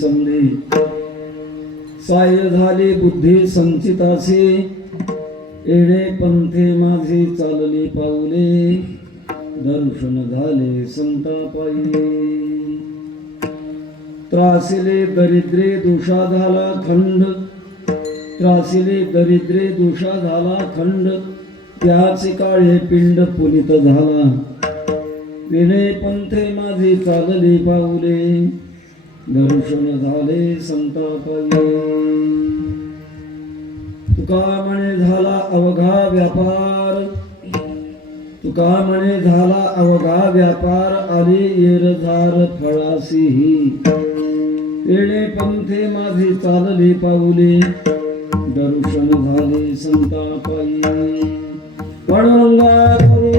समली साय झाली बुद्धी संचितासी येणे पंथे माझे चालली पाऊले दर्शन झाले संतापाई त्रासिले दरिद्रे दोषा झाला खंड त्रासिले दरिद्रे दोषा झाला खंड त्याचे काळे पिंड पुनित झाला विणे पंथे माझे चालले पाऊले दर्शन झाले संतापाई तुका म्हणे झाला अवघा व्यापार तुका म्हणे झाला अवघा व्यापार आली येरझार फळासी येणे पंथे माझे चालले पाऊले दर्शन झाले संतापाई पांडुरंगा करू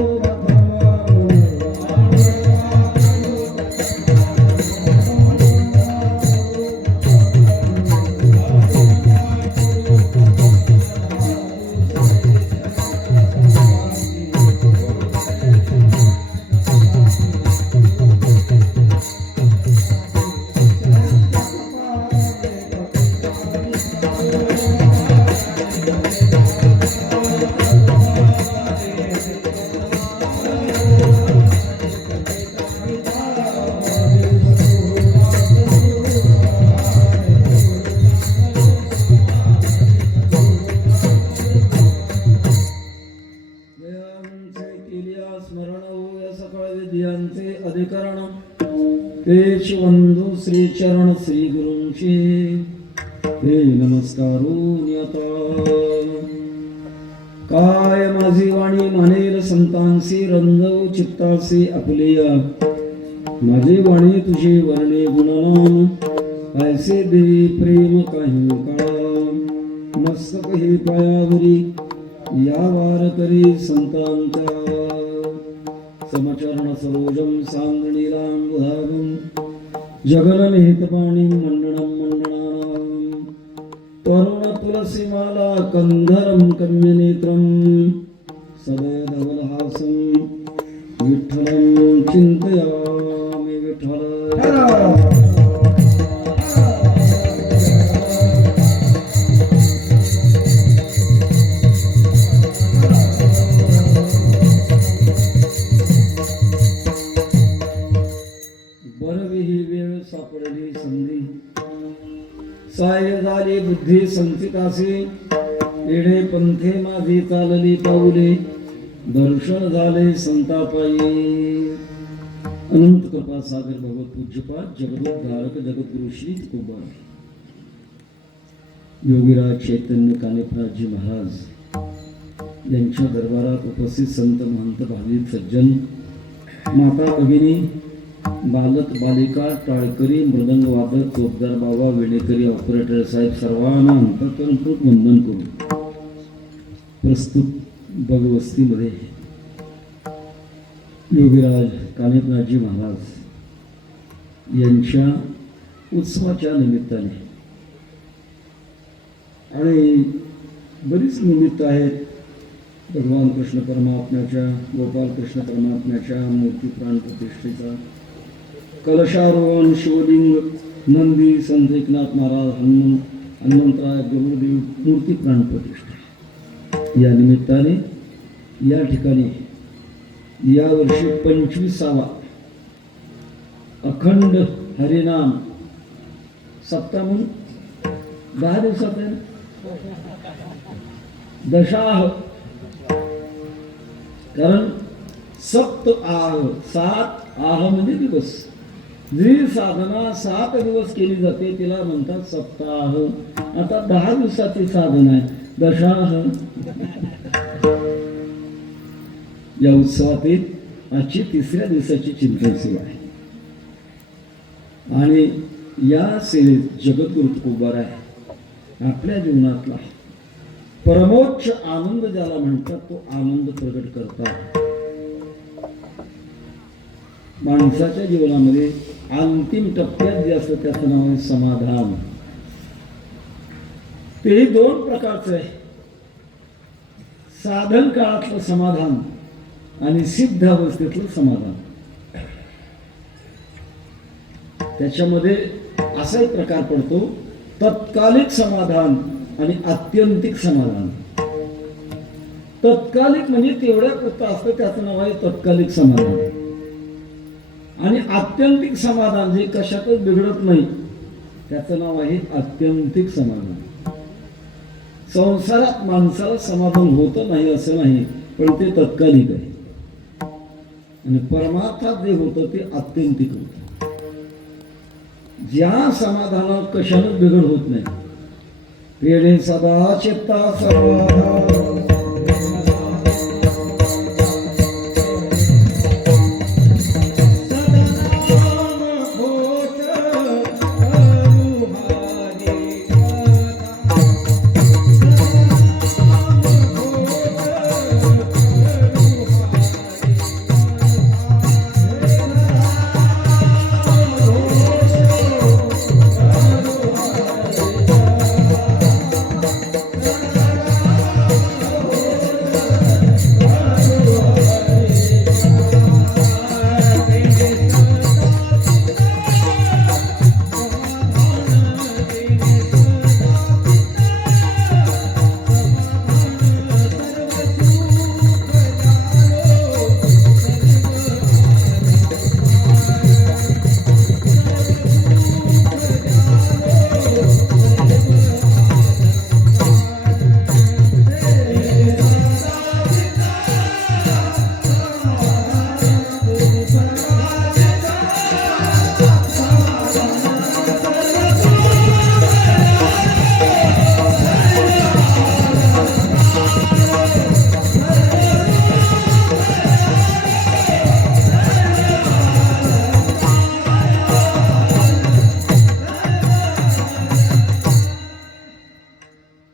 अधिकरण तेच वंदू श्री चरण श्री गुरूंची हे नमस्कारून येता काय माझी वाणी म्हणेल संतांसी रंजव चित्तासी आपलिया माझी वाणी तुझी वर्णे गुणनाम ऐसे देवी प्रेम काही काळा मस्तक हे पायावरी या वार करी संतांचा समचरण सरोजम सांगणीलांबुधागम जगननिहितपाणिं मंडणं मंडनानां तरुण तुलसीमाला कंधरं कन्यनेत्रं सदयधवलहासं विठ्ठलं चिन्तयामि विठ्ठल सापडली संधी साय झाली बुद्धी संचितासी येणे पंथे माझी चालली पाऊले दर्शन झाले संतापाई अनंत कृपा सागर भगवत पूज्यपाद जगदोद्धारक जगद्गुरु श्री तुकोबा योगीराज चैतन्य कानिफराजी महाराज यांच्या दरबारात उपस्थित संत महंत भाविक सज्जन माता भगिनी बालक बालिका टाळकरी मृदंग वादक चोपदार बाबा वेणेकरी ऑपरेटर साहेब सर्वांना अंतःकरणपूर्वक वंदन करून प्रस्तुत भगवस्तीमध्ये योगीराज कानिफराजी महाराज यांच्या उत्सवाच्या निमित्ताने आणि बरीच निमित्त आहेत भगवान कृष्ण परमात्म्याच्या गोपाल कृष्ण परमात्म्याच्या मूर्ती प्राण प्रतिष्ठेचा कलशारोहण शिवलिंग नंदी संत एकनाथ महाराज हनुमंतराय गरुडदेव मूर्ती प्राण प्रतिष्ठा या निमित्ताने या ठिकाणी यावर्षी 25वा अखंड हरिनाम सप्ताह म्हणून 10 दिवसात आहे दशाह कारण सप्त आह 7 आह म्हणजे दिवस जी साधना 7 दिवस केली जाते तिला म्हणतात सप्ताह आता 10 दिवसाची साधना आहे दशाह या उत्सवातील आजची 3ऱ्या दिवसाची चिंतन सेवा आहे आणि या सेवेत जगद्गुरु तुकोबा आहे आपल्या जीवनातला परमोच्च आनंद ज्याला म्हणतात तो आनंद प्रगट करतात माणसाच्या जीवनामध्ये अंतिम टप्प्यात जे असतं त्याचं नाव आहे समाधान ते 2 प्रकारचं आहे साधन काळातलं समाधान आणि सिद्ध अवस्थेतलं समाधान त्याच्यामध्ये असा एक प्रकार पडतो. तत्कालिक समाधान आणि आत्यंतिक समाधान. तत्कालिक म्हणजे तेवढ्या पुरतं असतं, त्याचं नाव आहे तत्कालिक समाधान. आणि आत्यंतिक समाधान जे कशातच बिघडत नाही, त्याचं नाव आहे आत्यंतिक समाधान. संसारात माणसाला समाधान होत नाही असं नाही, पण ते तत्कालिक आहे. आणि परमार्थात जे होतं ते आत्यंतिक होतं. ज्या समाधानात कशानं बिघड होत नाही. पेढे सदा चित्ता समाधान.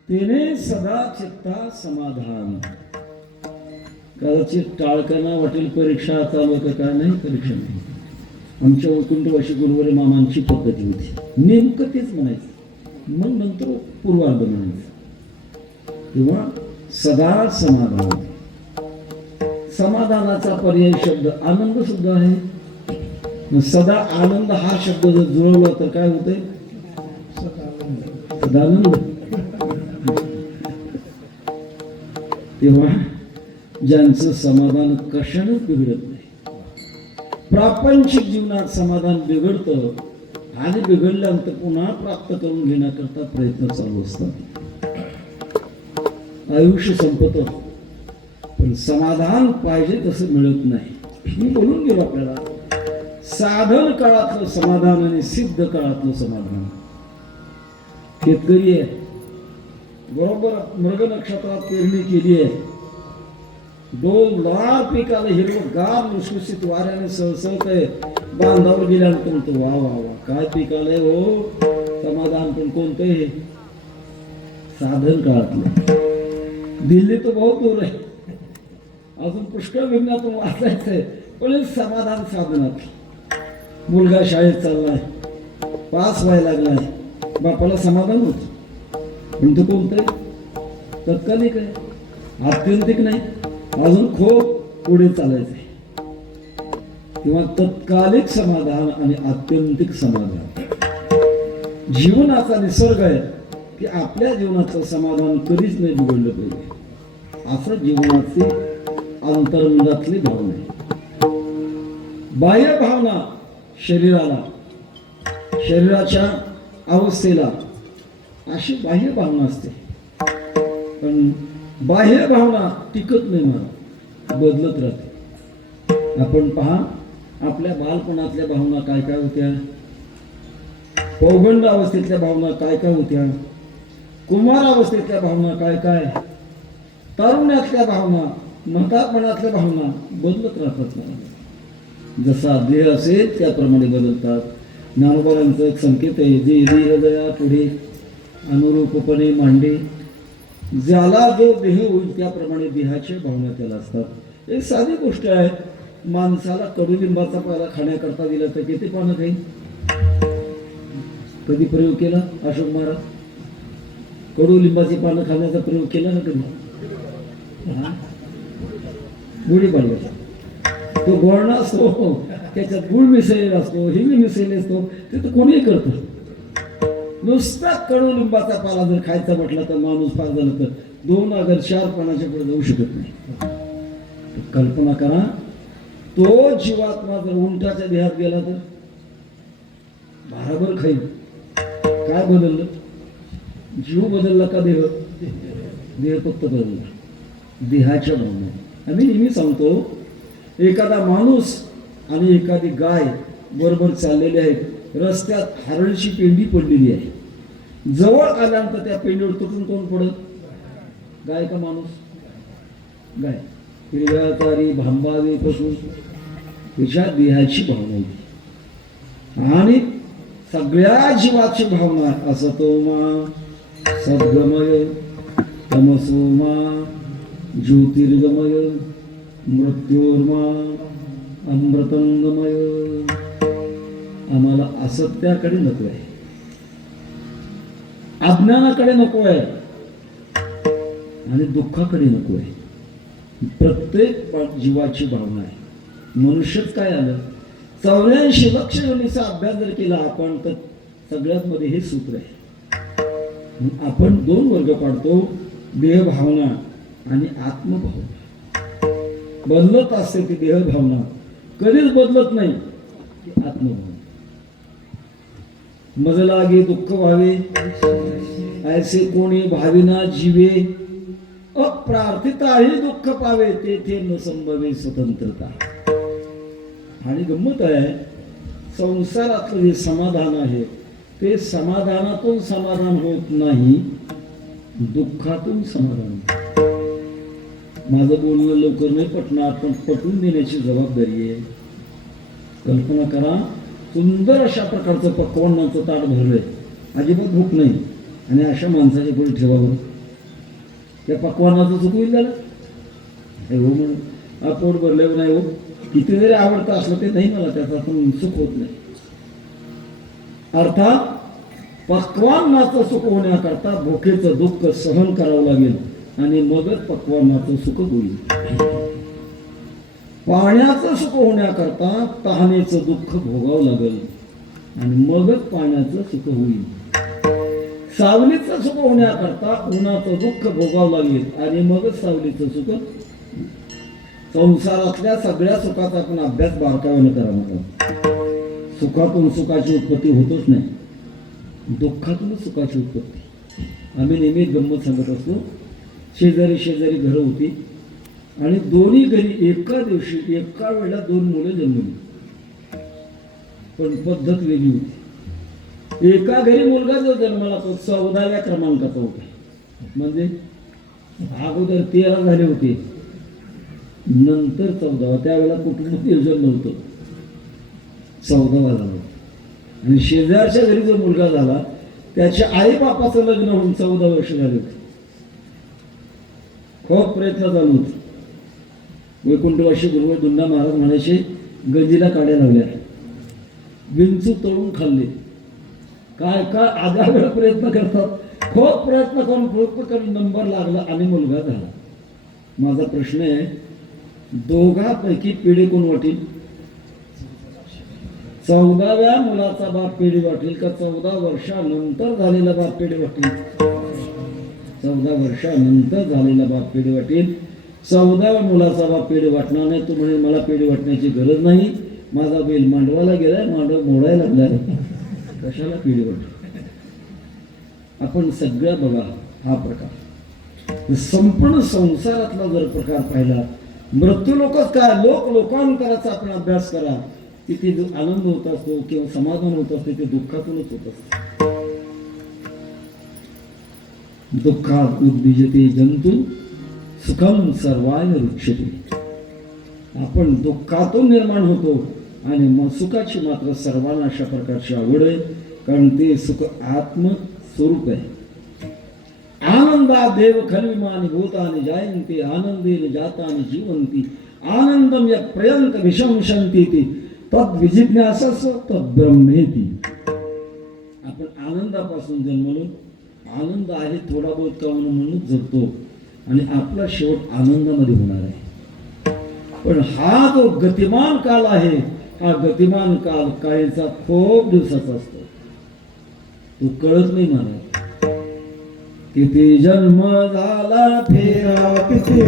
तेने सदा चित्ता समाधान. कदाचित टाळकांना वाटेल परीक्षा चालू होतं, काय नाही, परीक्षा नाही. आमच्या वैकुंठवासी गुरुवारी मामांची पद्धती होती, नेमकं तेच म्हणायचं, मग नंतर पूर्वार्ध म्हणायचं. तेव्हा सदा समाधान. समाधानाचा पर्याय शब्द आनंद सुद्धा आहे. सदा आनंद हा शब्द जर जुळवला तर काय होतंय? सदानंद. तेव्हा ज्यांचं समाधान कशानं बिघडत नाही. प्रापंचिक जीवनात समाधान बिघडतं आणि बिघडल्यानंतर पुन्हा प्राप्त करून घेण्याकरता प्रयत्न चालू असतात. आयुष्य संपत, पण समाधान पाहिजे तसं मिळत नाही. मी बोलून गेलो आपल्याला, साधन काळातलं समाधान आणि सिद्ध काळातलं समाधान. शेतकरी आहे, बरोबर मृग नक्षत्रात पेरणी केली आहे, दोन लाल पिकाला हिरवगार लुसलुसीत वाऱ्याने सळसळत आहे. बांधावर गेल्यानंतर म्हणतो वा वा वा काय पिकालय हो. समाधान पण कोणतं आहे? साधन काळातलं. दिल्ली तर बहुत दूर आहे, अजून पुष्कळ विज्ञातून वाचायचंय, पण समाधान साधनात. मुलगा शाळेत चाललाय, पास व्हायला लागलाय, बापाला समाधान होत, पण तो कोणतं आहे? तत्कालिक आहे, आत्यंतिक नाही. अजून खूप पुढे चालायचंय. किंवा तत्कालिक समाधान आणि आत्यंतिक समाधान. जीवनाचा निसर्ग आहे की आपल्या जीवनाचं समाधान कधीच नाही बिघडलं पाहिजे, असं जीवनाची अंतर्मनातली भावना आहे. बाह्य भावना शरीराला, शरीराच्या अवस्थेला अशी बाह्य भावना असते, पण बाह्य भावना टिकत नाही, मला बदलत राहते. आपण पहा, आपल्या बालपणातल्या भावना काय काय होत्या, पौगंड अवस्थेतल्या भावना काय काय होत्या, कुमार अवस्थेतल्या भावना काय काय, तारुण्यातल्या भावना, म्हातारपणातल्या भावना बदलत राहतात. जसा देह असेल त्याप्रमाणे बदलतात. ज्ञानोबांचा एक संकेत आहे, जे हृदया पुढे अनुरूपपणे मांडे, ज्याला जो देह होईल त्याप्रमाणे देहाच्या भावना त्याला असतात. एक साधी गोष्ट आहे, माणसाला कडुलिंबाचा पाला खाण्याकरता दिला तर किती पानं खाईल? कधी प्रयोग केला अशोक महाराज? कडुलिंबाची पानं खाण्याचा प्रयोग केला ना कधी? गुढीपाडव्याचा तो गोळणा असतो, त्याच्यात गुळ मिसळलेला असतो, हिंग मिसळलेला असतो, ते तर कोणीही करतं. नुसता कडुलिंबाचा पाला जर खायचा म्हटला तर माणूस फार झालं तर 2 अगर 4 पानाच्या पुढे जाऊ शकत नाही. कल्पना करा, तो जीवात्मा जर उंटाच्या देहात गेला तर बराबर खाईल. काय बदललं? जीव बदलला का देह? देह फक्त बदलला. देहाच्या भावना. आम्ही नेहमी सांगतो, एखादा माणूस आणि एखादी गाय बरोबर चाललेले आहेत. रस्त्यात हरळची पेंडी पडलेली आहे. जवळ आल्यानंतर त्या पेंडीवर तुटून कोण पडत? गाय का माणूस? गाय. हिरव्या तारी भांबावे पासून तिच्या देहाची भावना होती. आणि सगळ्या जीवाची भावना असतोमा सद्गमय तमसोमा ज्योतिर्गमय मृत्योर्मा अमृतंगमय. आम्हाला असत्याकडे नको आहे, अज्ञानाकडे नको आहे आणि दुःखाकडे नको आहे. प्रत्येक जीवाची भावना आहे. मनुष्यच काय आलं, 84 लक्ष योनीचा अभ्यास जर केला आपण तर सगळ्यात मध्ये हे सूत्र आहे. आपण 2 वर्ग पाडतो, देहभावना आणि आत्मभावना. बदलत असते ती देहभावना, कधीच बदलत नाही ती आत्मभावना. मज लागे दुःख व्हावे ऐसे कोणी भाविना जीवे, अप्रार्थिताही दुःख पावे तेथे न संभवे स्वतंत्रता. आणि गंमत आहे, संसारातलं जे समाधान आहे ते समाधानातून समाधान होत नाही, दुःखातून समाधान. माझं बोलणं लवकर नाही पटणार, पण पटवून देण्याची जबाबदारी आहे. कल्पना करा, सुंदर अशा प्रकारचं पक्वान्नाचं ताट भरलंय, अजिबात भूक नाही, आणि अशा माणसाच्या पुढे ठेवा बरं, त्या पक्वान्नाचं चूक होईल झालं हे हो म्हणून पोट भरल्यावर नाही हो. किती जरी आवडतं असलं ते नाही, मला त्याचा पण सुख होत नाही. अर्थात पक्वान्नाचं सुख होण्याकरता भुकेचं दुःख सहन करावं लागेल आणि मगच पक्वान्नाचं सुख होईल. पाण्याचं सुख होण्याकरता तहानेचं दुःख भोगावं लागेल आणि मगच पाण्याचं सुख होईल. सावलीचं सुख होण्याकरता उन्हाचं दुःख भोगावं लागेल आणि मगच सावलीचं सुख. संसारातल्या सगळ्या सुखाचा आपण अभ्यास बारकाव्याने करावा. सुखातून सुखाची उत्पत्ती होतच नाही, दुःखातूनच सुखाची उत्पत्ती. आम्ही नेहमी गंमत सांगत असतो, शेजारी शेजारी घरं होती आणि दोन्ही घरी एका दिवशी एका वेळेला 2 मुलं जन्मली, पण पद्धत वेगळी होती. एका घरी मुलगा जो जन्माला तो 14व्या क्रमांकाचा होता, म्हणजे अगोदर 13 झाले होते, नंतर 14वा. त्यावेळेला कुटुंब नियोजन नव्हतं, 14वा झाला. आणि शेजारच्या घरी जो मुलगा झाला त्याच्या आई बापाचं लग्न होऊन 14 वर्ष झाले होते. खूप प्रयत्न चालू होते. वैकुंठवासी गुरुवर दुंडा महाराज म्हणायचे, गंजीला काड्या लावल्या, विंचू तळून खाल्ले. काय काय आधा वेळा प्रयत्न करतात, खूप प्रयत्न करून नंबर लागला आणि मुलगा झाला. माझा प्रश्न आहे, दोघांपैकी पिढी कोण वाटेल? 14व्या मुलाचा बाप पिढी वाटेल का 14 वर्षानंतर झालेला बाप पिढी वाटेल? 14 वर्षानंतर झालेला बाप पिढी वाटेल. 14व्या मुलाचा बाप पिढी वाटणार नाही. तो म्हणे मला पिढी वाटण्याची गरज नाही, माझा बैल मांडवाला गेलाय, मांडव मोडायला लागलाय, कशाला पिढी वाटते? आपण सगळ्या बघा हा प्रकार, संपूर्ण संसारातला जर प्रकार पाहिला, मृत्यू लोकच काय, लोकांतराचा आपण अभ्यास करा, तिथे जो आनंद होत असतो किंवा समाधान होत असते ते दुःखातूनच होत असते. दुःखात उद्भिजते जंतू सुखम सर्वाय रुक्षते. आपण दुःखातून निर्माण होतो आणि मग सुखाची मात्र सर्वांना अशा प्रकारची आवड आहे, कारण ते सुख आत्मस्वरूप आहे. आनंदा देव खलविमानी भूतानि जायन्ते आनंदेन जातानि जीवन्ति आनंदम या प्रयंत विशंशन्ति तद विजिज्ञासस्व तद ब्रह्मेति. आपण आनंदापासून जन्मलो, आनंद आहे थोडा बहुत का म्हणून जगतो आणि आपला शेवट आनंदामध्ये होणार आहे. पण हा जो गतिमान काल आहे, हा गतिमान काल काळीचा खूप दिवसाचा असतो. तो कळत नाही मला. किती जन्म झाला फेरा किती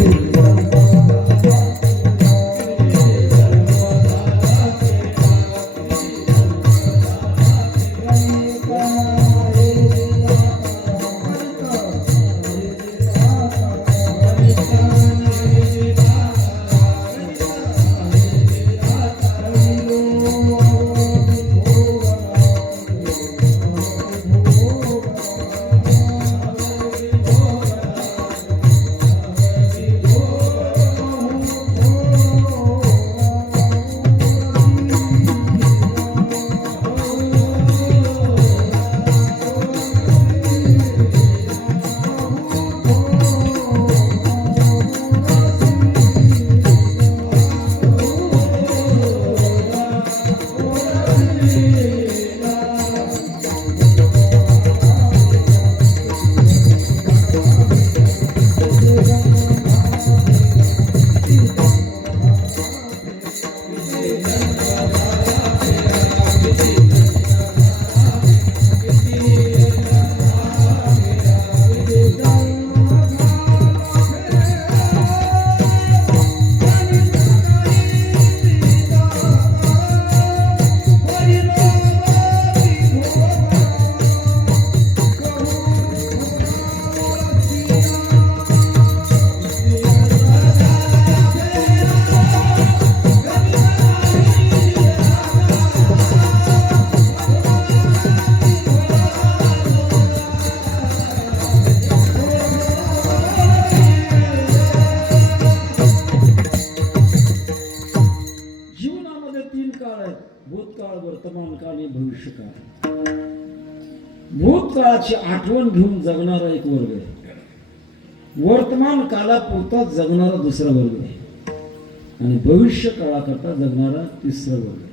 वर्तमान काळ आणि भविष्य काळ. भूतकाळाची आठवण घेऊन जगणारा एक वर्ग आहे, वर्तमान काळापुरता जगणारा दुसरा वर्ग आहे आणि भविष्य काळाकरता जगणारा तिसरा वर्ग आहे.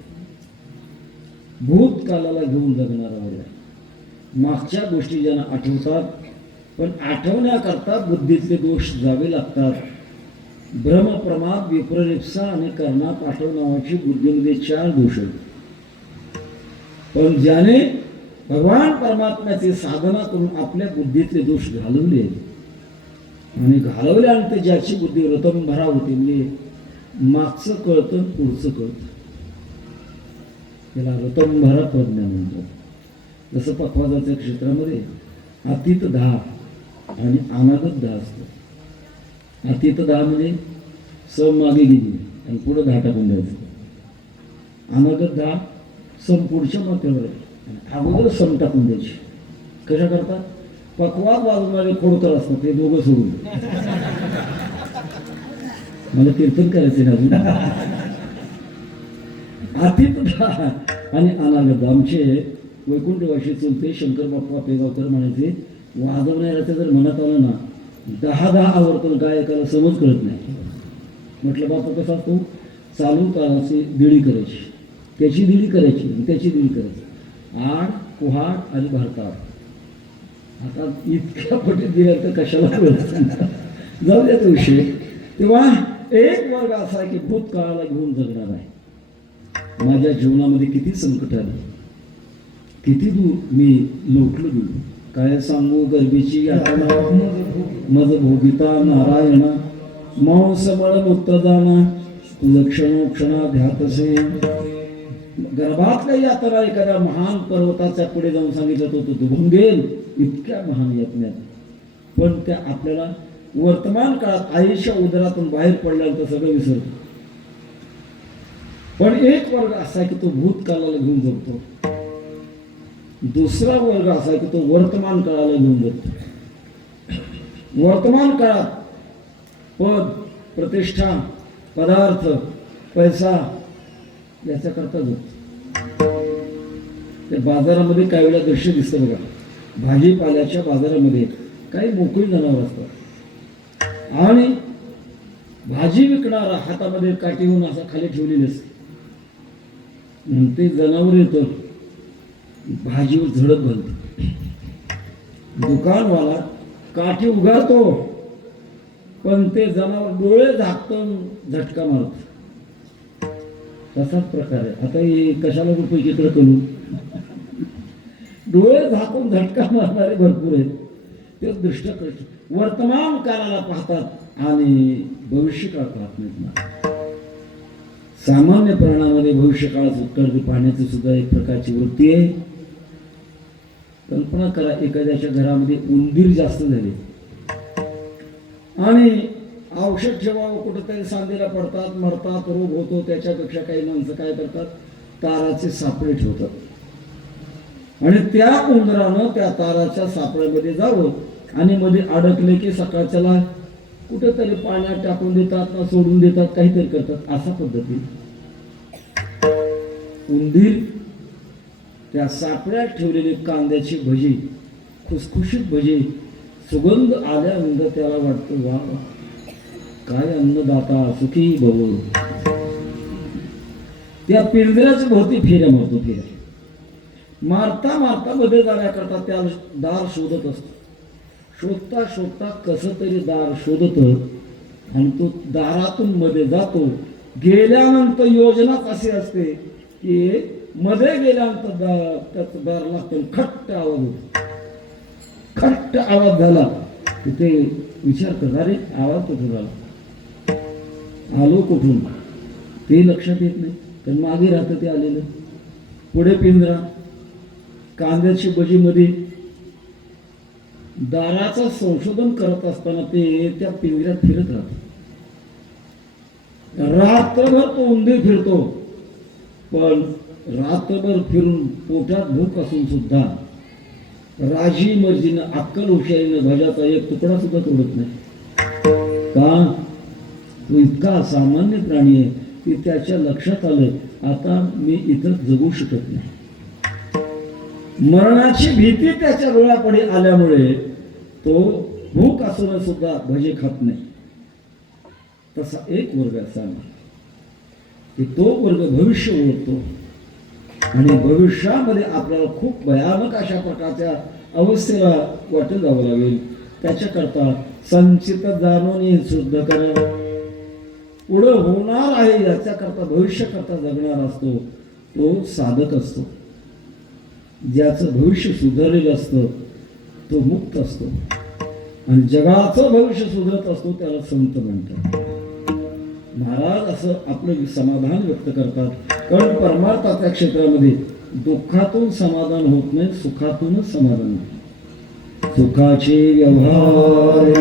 भूतकाळाला घेऊन जगणारा वर्ग आहे. मागच्या गोष्टी ज्यांना आठवतात, पण आठवण्याकरता बुद्धीतले दोष जावे लागतात. भ्रम, प्रमाद, विप्रलिप्सा आणि कर्णा पाठव नावाची बुद्धीमध्ये 4 दोष आहेत. पण ज्याने भगवान परमात्म्याची साधना करून आपल्या बुद्धीतले दोष घालवले आणि घालवल्यानंतर ज्याची बुद्धी रतनभरा होते, म्हणजे मागचं कळतं पुढचं कळतं, त्याला रतनभरा प्रज्ञा म्हणतात. जसं पक्वादाच्या क्षेत्रामध्ये अतीत 10 आणि अनागत 10 असतं. अतीत 10 म्हणजे सम मागे गेली आणि पुढे 10 टाकून द्यायचं. अनागत 10 सम पुढच्या माथ्यावर आहे आणि अगोदर सम टाकून द्यायची. कशा करता? पक्वाद वाजवणारे खोडकर असतात, ते दोघं सोडून. मला कीर्तन करायचे ना अजून. अतीत 10 आणि अनागत. आमचे वैकुंठवाशी चुलते शंकर बाप्पा पेगावकर म्हणायचे, वाजवणाऱ्याचं जर मनात आलं ना 10 आवर्तन गायकाला समज कळत नाही. म्हटलं बाप्पा कसा असतो, चालू तालाची दिळी करायची, त्याची दिळी करायची आणि त्याची दिळी करायची, आड कुहाड आणि भारताड. आता इतक्या पटीत दिल्या तर कशाला कळत. जाऊ द्या तो विषय. तेव्हा एक वर्ग असा आहे की भूतकाळाला घेऊन जगणार आहे. माझ्या जीवनामध्ये किती संकट आली, किती दूर मी लोटलो गेलो, काय सांगू. गर्भीची मज भोगिता नारायणा, मांस बळ मुक्तदाना, तुझं क्षणोक्षणा ध्यातसे. गर्भातल्या यात्रा एखाद्या महान पर्वताच्या पुढे जाऊन सांगितलं तो दुभंगेल इतक्या महान यातन्यात. पण त्या आपल्याला वर्तमान काळात आयुष्य उदरातून बाहेर पडल्यानंतर सगळं विसरतो. पण एक वर्ग असा आहे की तो भूतकाळाला घेऊन जगतो. दुसरा वर्ग असा आहे की तो वर्तमान काळाला घेऊन जगतो. वर्तमान काळात पद, प्रतिष्ठा, पदार्थ, पैसा याच्याकरता जगतो. त्या बाजारामध्ये काही वेळा दृश्य दिसतं बघा, भाजीपाल्याच्या बाजारामध्ये काही मोकळी जनावर असतात आणि भाजी विकणारा हातामध्ये काठी घेऊन असा खाली ठेवलेली असते. ते जनावर येतं, भाजीवर झडप घालतो. दुकानवाला काठी उगारतो, पण ते जनावर डोळे झाकतं, झटका मारतो. तसाच प्रकार आहे. आता हे कशाला रुपये चित्र करू, डोळे झाकून झटका मारणारे भरपूर आहेत. ते दृष्टकृष्ट वर्तमान काळाला पाहतात आणि भविष्यकाळ पाहत नाहीत ना. सामान्य प्राण्यामध्ये भविष्यकाळाचं उत्तर पाहण्याची सुद्धा एक प्रकारची वृत्ती आहे. कल्पना करा, एखाद्याच्या घरामध्ये उंदीर जास्त झाले आणि औषध ठेवावं, कुठंतरी सांधीला पडतात, मरतात, रोग होतो. त्याच्यापेक्षा काही माणसं काय करतात, ताराचे सापळे ठेवतात आणि त्या उंदरानं त्या ताराच्या सापळ्यामध्ये जावं आणि मध्ये अडकले की सकाळच्याला कुठेतरी पाण्यात टाकून देतात ना सोडून देतात, काहीतरी करतात. अशा पद्धती उंदीर त्या सापळ्यात ठेवलेली कांद्याची भजी, खुसखुशीत भजी, सुगंध आल्यानंतर त्याला वाटतं, वा काय अन्नदाता सुखी भव. त्या पिंजऱ्याच्या भोवती फेऱ्या मारतो. फेऱ्या मारता मारता मध्ये जाण्याकरता त्या दार शोधत असतो. शोधता शोधता कसं तरी दार शोधत आणि तो दारातून मध्ये जातो. गेल्यानंतर योजनाच अशी असते की मध्ये गेल्यानंतर त्याचं दार लागतं, खट्ट आवाज होतो. खट्ट आवाज झाला तिथे विचार कर, अरे आवाज कुठून झाला, आलो कुठून, ते लक्षात येत नाही. तर मागे राहतं ते आलेलं. पुढे पिंजरा, कांद्याची भजी मध्ये दाराचं संशोधन करत असताना ते त्या पिंजऱ्यात फिरत राहतो. रात्रभर तो उंदीर फिरतो, पण रात्रभर फिरून पोटात भूक असून सुद्धा राजी मर्जीनं अक्कल हुशारीनं भजाचा एक तुकडा सुद्धा तोडत नाही. का? तो इतका सामान्य प्राणी आहे की त्याच्या लक्षात आलं, आता मी इथं जगू शकत नाही. मरणाची भीती त्याच्या डोळ्यापुढे आल्यामुळे तो भूक असून सुद्धा भजे खात नाही. तसा एक वर्ग असा की तो वर्ग भविष्य ओळखतो आणि भविष्यामध्ये आपल्याला खूप भयानक अशा प्रकारच्या अवस्थेला वाटत जावं लागेल. त्याच्याकरता संचित जाणून शुद्ध करा. पुढं होणार आहे याच्याकरता भविष्याकरता जगणार असतो तो साधक असतो. ज्याचं भविष्य सुधारलेलं असतं तो मुक्त असतो आणि जगाचं भविष्य सुधरत असतो त्याला संत म्हणतात. महाराज असं आपलं समाधान व्यक्त करतात, कारण परमार्थाच्या क्षेत्रामध्ये दुःखातून समाधान होत नाही, सुखातूनच समाधान होतं. सुखाचे व्यवहार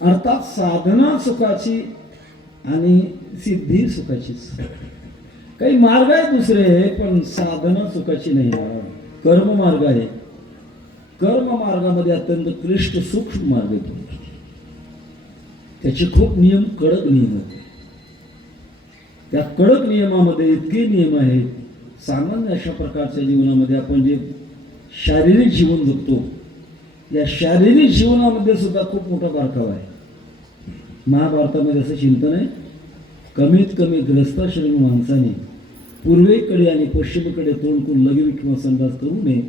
अर्थात साधना सुखाची आणि सिद्धी सुखाचीच. काही मार्ग आहेत दुसरे, पण साधना सुखाची नाही. कर्म मार्ग आहे. कर्म मार्गामध्ये अत्यंत क्लिष्ट सूक्ष्म मार्ग येतो. त्याचे खूप नियम, कडक नियम आहेत. त्या कडक नियमामध्ये इतके नियम आहेत. सामान्य अशा प्रकारच्या जीवनामध्ये आपण जे शारीरिक जीवन जगतो, या शारीरिक जीवनामध्ये सुद्धा खूप मोठा बारकावा आहे. महाभारतामध्ये असं चिंतन आहे, कमीत कमी ग्रस्ताश्रमी माणसाने पूर्वेकडे आणि पश्चिमेकडे तोंड करून लघवी किंवा संडास करू नये,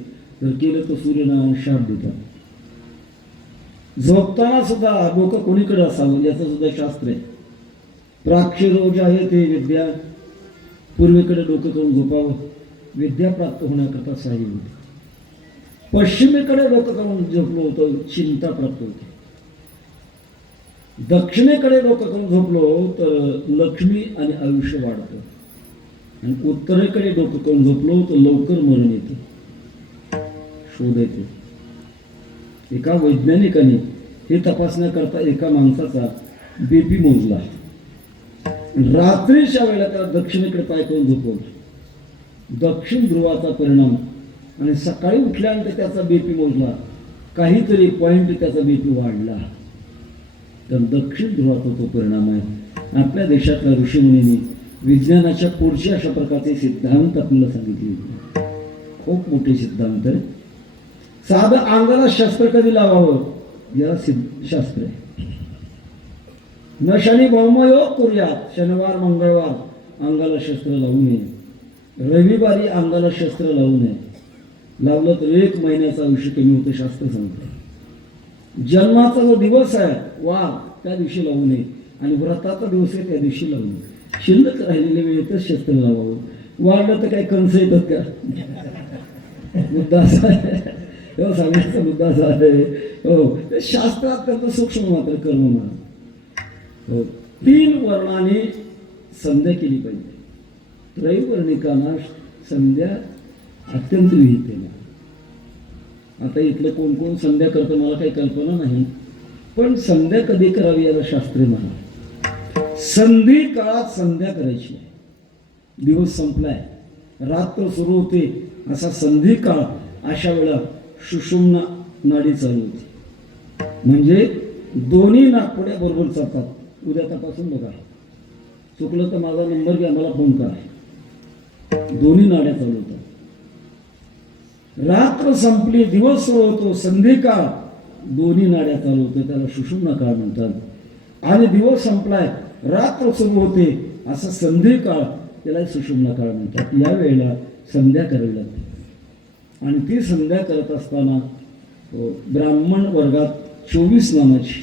जर केलं तर सूर्यनारायण शाप देतात. झोपताना सुद्धा डोकं कोणीकडे असावं याचं सुद्धा शास्त्र आहे. प्राक्षरो जे आहे ते विद्या पूर्वेकडे डोकं करून झोपावं, विद्या प्राप्त होण्याकरता सहाय्य होते. पश्चिमेकडे डोकं करून झोपलो होतं, चिंता प्राप्त होते. दक्षिणेकडे डोकं करून झोपलो तर लक्ष्मी आणि आयुष्य वाढतं. आणि उत्तरेकडे डोकं करून झोपलो तर लवकर मरण येते, शोध येते. एका वैज्ञानिकाने हे तपासण्याकरता एका माणसाचा बीपी मोजला. रात्रीच्या वेळेला त्याला दक्षिणेकडे पाय करून झोपवलं, दक्षिण ध्रुवाचा परिणाम. आणि सकाळी उठल्यानंतर त्याचा बीपी मोजला, काहीतरी पॉईंट त्याचा बीपी वाढला. तर दक्षिण ध्रुवाचा तो परिणाम आहे. आपल्या देशातल्या ऋषीमुनींनी विज्ञानाच्या पुढचे अशा प्रकारचे सिद्धांत आपल्याला सांगितले, खूप मोठे सिद्धांत आहे. साधं अंगाला शस्त्र कधी लावावं याला शास्त्र आहे. न शनी भौमयोग करूयात, शनिवार मंगळवार अंगाला शस्त्र लावू नये, रविवारी अंगाला शस्त्र लावू नये. लावलं तर 1 महिन्याचं आयुष्य कमी होतं, शास्त्र सांगतं. जन्माचा जो दिवस आहे वार त्या दिवशी लावू नये, आणि व्रताचा दिवस आहे त्या दिवशी लावू नये. शिल्लक राहिलेल्या वेळेतच शस्त्र लावावं. वाढलं तर काही कंस येतात का? मुद्दा असा आहे, हो, सांगण्याचा मुद्दा असा आहे. हो, शास्त्रात त्याचं सूक्ष्म मात्र कर्म म्हणा. हो, 3 वर्णाने संध्या केली पाहिजे. त्रैवर्णिकांना संध्या अत्यंत विहित आहे. आता इथलं कोण कोण संध्या करतं मला काही कल्पना नाही, पण संध्या कधी करावी याला शास्त्रीय म्हणा. संधी काळात संध्या करायची. दिवस संपलाय, रात्र सुरू होते, असा संधी काळ. अशा वेळा सुषुम्ना नाडी चालू होती, म्हणजे दोन्ही नागपुड्या बरोबर चालतात. उद्या तपासून बघा, चुकलं तर माझा नंबर घ्या, मला फोन करा. दोन्ही नाड्या चालू होतात. रात्र संपली, दिवस सुरू होतो, संधिकाळ, दोन्ही नाड्या चालू होते, त्याला सुषुम्ना काळ म्हणतात. आणि दिवस संपलाय, रात्र सुरू होते, असा संधिकाळ, त्याला सुषुम्ना काळ म्हणतात. या वेळेला संध्या करावी लागते. आणि ती संध्या करत असताना ब्राह्मण वर्गात 24 नामाची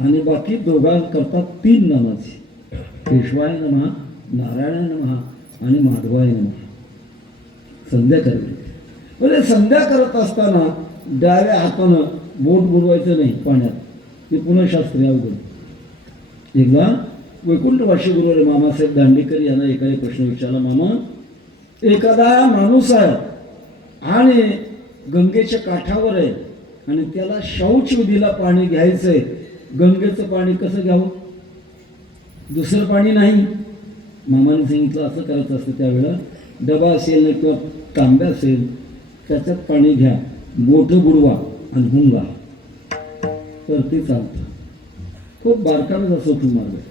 आणि बाकी दोघांकरता 3 नामाची, पेशवाय नमः, नारायण नमः आणि माधवाय नमः संध्या करावी. म्हणजे संध्या करत असताना डाव्या हातानं बोट बुडवायचं नाही पाण्यात, ते पुन्हा शास्त्रीय अवघड. एकदा वैकुंठवासी गुरुवारी मामासाहेब दांडेकर यांना एकाने प्रश्न विचारला, मामा, एखादा माणूस आहे आणि गंगेच्या काठावर आहे आणि त्याला शौच विधीला पाणी घ्यायचंय, गंगेचं पाणी कसं घ्यावं, दुसरं पाणी नाही. मामाने सांगितलं असं करायचं असतं. त्यावेळेला डबा असेल किंवा तांब्या असेल त्याच्यात पाणी घ्या, बोटं बुडवा आणि हुंगा, तर ते चालतं. खूप बारकावेचा सोपी मार्ग आहे.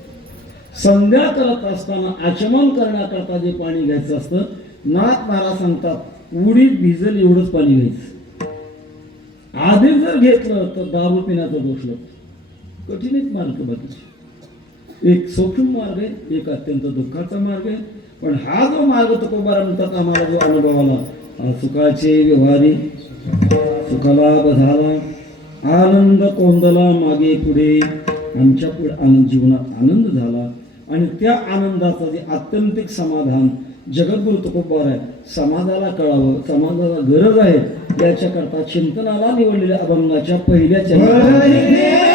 संध्या करत असताना आचमन करण्याकरता जे पाणी घ्यायचं असतं, नाथ महाराज सांगतात उडीत भिजल एवढंच पाणी घ्यायचं. आधी जर घेतलं तर दारू पिण्याचा दोष लागतो. कठीणच मार्ग बाकीचे. एक सूक्ष्म मार्ग आहे, एक अत्यंत दुःखाचा मार्ग आहे. पण हा जो मार्ग तुकोबारा म्हणतात आम्हाला जो अनुभव आला, सुखाचे व्यवहारी सुखालाभ झाला, आनंद कोंदला मागे पुढे, आमच्या पुढे आनंद, जीवनात आनंद झाला. आणि त्या आनंदाचं जे आत्यंतिक समाधान जगद्गुरु तुकोबार आहे, समाजाला कळावं, समाजाला गरज आहे, याच्याकरता चिंतनाला निवडलेल्या अभंगाच्या पहिल्या चरणात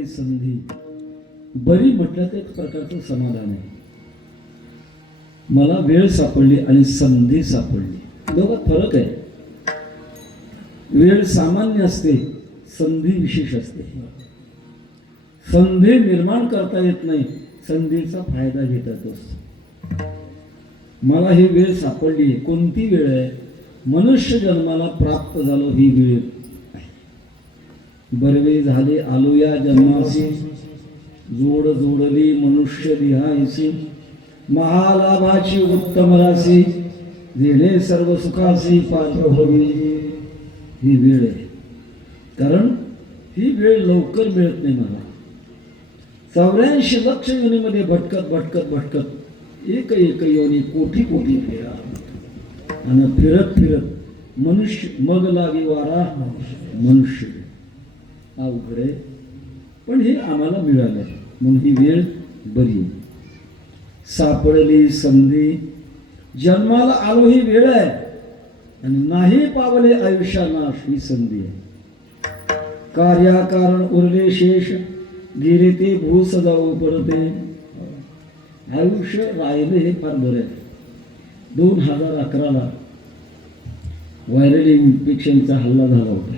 सापडली संधी. बरी म्हटलं तर एक प्रकारचं समाधान आहे. मला वेळ सापडली आणि संधी सापडली, दोघात फरक आहे. वेळ सामान्य असते, संधी विशेष असते. संधी निर्माण करता येत नाही, संधीचा फायदा घेता येतो. मला ही वेळ सापडली. कोणती वेळ आहे? मनुष्य जन्माला प्राप्त झालो ही वेळ आहे. बरवे झाले आलो या जन्मासी, जोड जोडली मनुष्य लिहायची, महालाभाची उत्तम राशी, देणे सर्व सुखासी पात्र होईल. ही वेळ आहे. कारण ही वेळ लवकर मिळत नाही. मला 84 लक्ष योनीमध्ये भटकत भटकत भटकत एक एक योनी कोटी कोटी फेरा, आणि फिरत फिरत मनुष्य मग लागी वारा मनुष्य. अवघड आहे, पण हे आम्हाला मिळालं म्हणून ही वेळ बरी. सापडली संधी, जन्माला आलो ही वेळ आहे, आणि नाही पावले आयुष्यानाश ही संधी आहे. कार्याकारण उरले शेष, गेले ते भू सजाऊ पडते. आयुष्य राहिले हे फार बरं आहे. 2011ला व्हायरल इन्फेक्शनचा हल्ला झाला होता,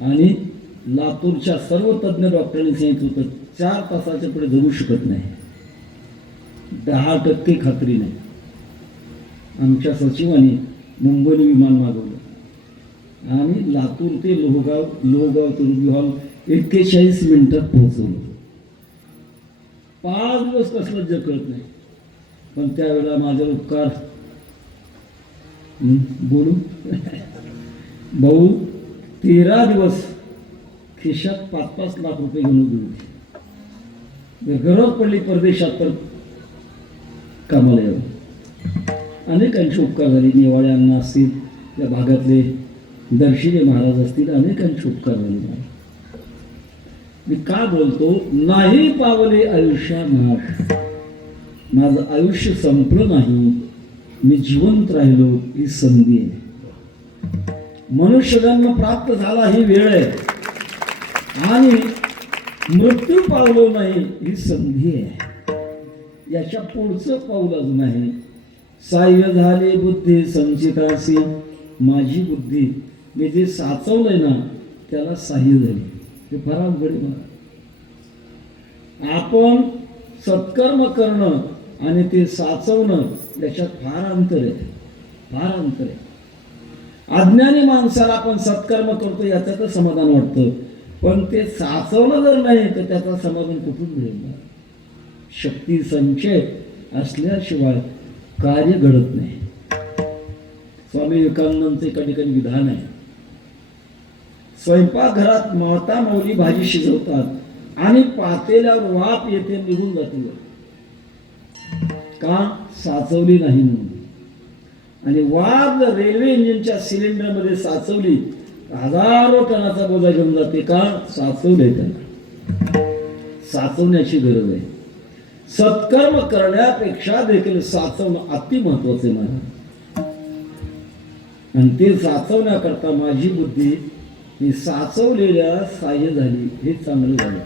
आणि लातूरच्या सर्व तज्ज्ञ डॉक्टरांनी सांगितलं होतं 4 तासाच्या पुढे जगू शकत नाही. 10% खात्री नाही. आमच्या सचिवांनी मुंबईला विमान मागवलं आणि लातूर ते लोहगाव तुर्बी हॉल 41 मिनिटात पोहोचवलं. 5 दिवस कसलं जग कळत नाही. पण त्यावेळेला माझा उपकार बोलू भाऊ 13 दिवस खिशात 5-5 लाख रुपये घेऊन उभी होती. गरज पडली परदेशात तर कामाला यावं. अनेकांचे उपकार झाले. नेवाळे अण्णा असतील, त्या भागातले दर्शिले महाराज असतील, अनेकांचे उपकार झाले. मी का बोलतो? नाही पावले आयुष्या नाश. माझं आयुष्य संपलं नाही, मी जिवंत राहिलो ही संधी आहे. मनुष्य जन्म प्राप्त झाला ही वेळ आहे, आणि मृत्यू पावलो नाही ही संधी आहे. याच्या पुढचं पाऊल अजून आहे. साह्य झाले बुद्धी संचितासी, माझी बुद्धी मी जे साचवलंय ना त्याला साह्य झाली. हे फार अवघड आहे. आपण सत्कर्म करणं आणि ते साचवणं याच्यात फार अंतर आहे, फार अंतर आहे. अज्ञानी माणसाला आपण सत्कर्म करतो याच्यातच समाधान वाटतं, पण ते साचवलं जर नाही तर त्याचा समाधान कुठून मिळेल? शक्ती संचय असल्याशिवाय कार्य घडत नाही. स्वामी विवेकानंदांचे एका ठिकाणी विधान आहे, स्वयंपाकघरात माता माऊली भाजी शिजवतात आणि पातेल्यावर वाफ येते, निघून जाते. का? साचवली नाही म्हणून. आणि वाफ रेल्वे इंजिनच्या सिलेंडरमध्ये साचवली, हजारो टनाचा बोजा घेऊन जाते. का? साचवलंय त्यांना. साचवण्याची गरज आहे. सत्कर्म करण्यापेक्षा देखील साचवणं अति महत्वाचं आहे मला. आणि ते साचवण्याकरता माझी बुद्धी ही साचवलेल्या साह्य झाली. हे चांगलं झालं.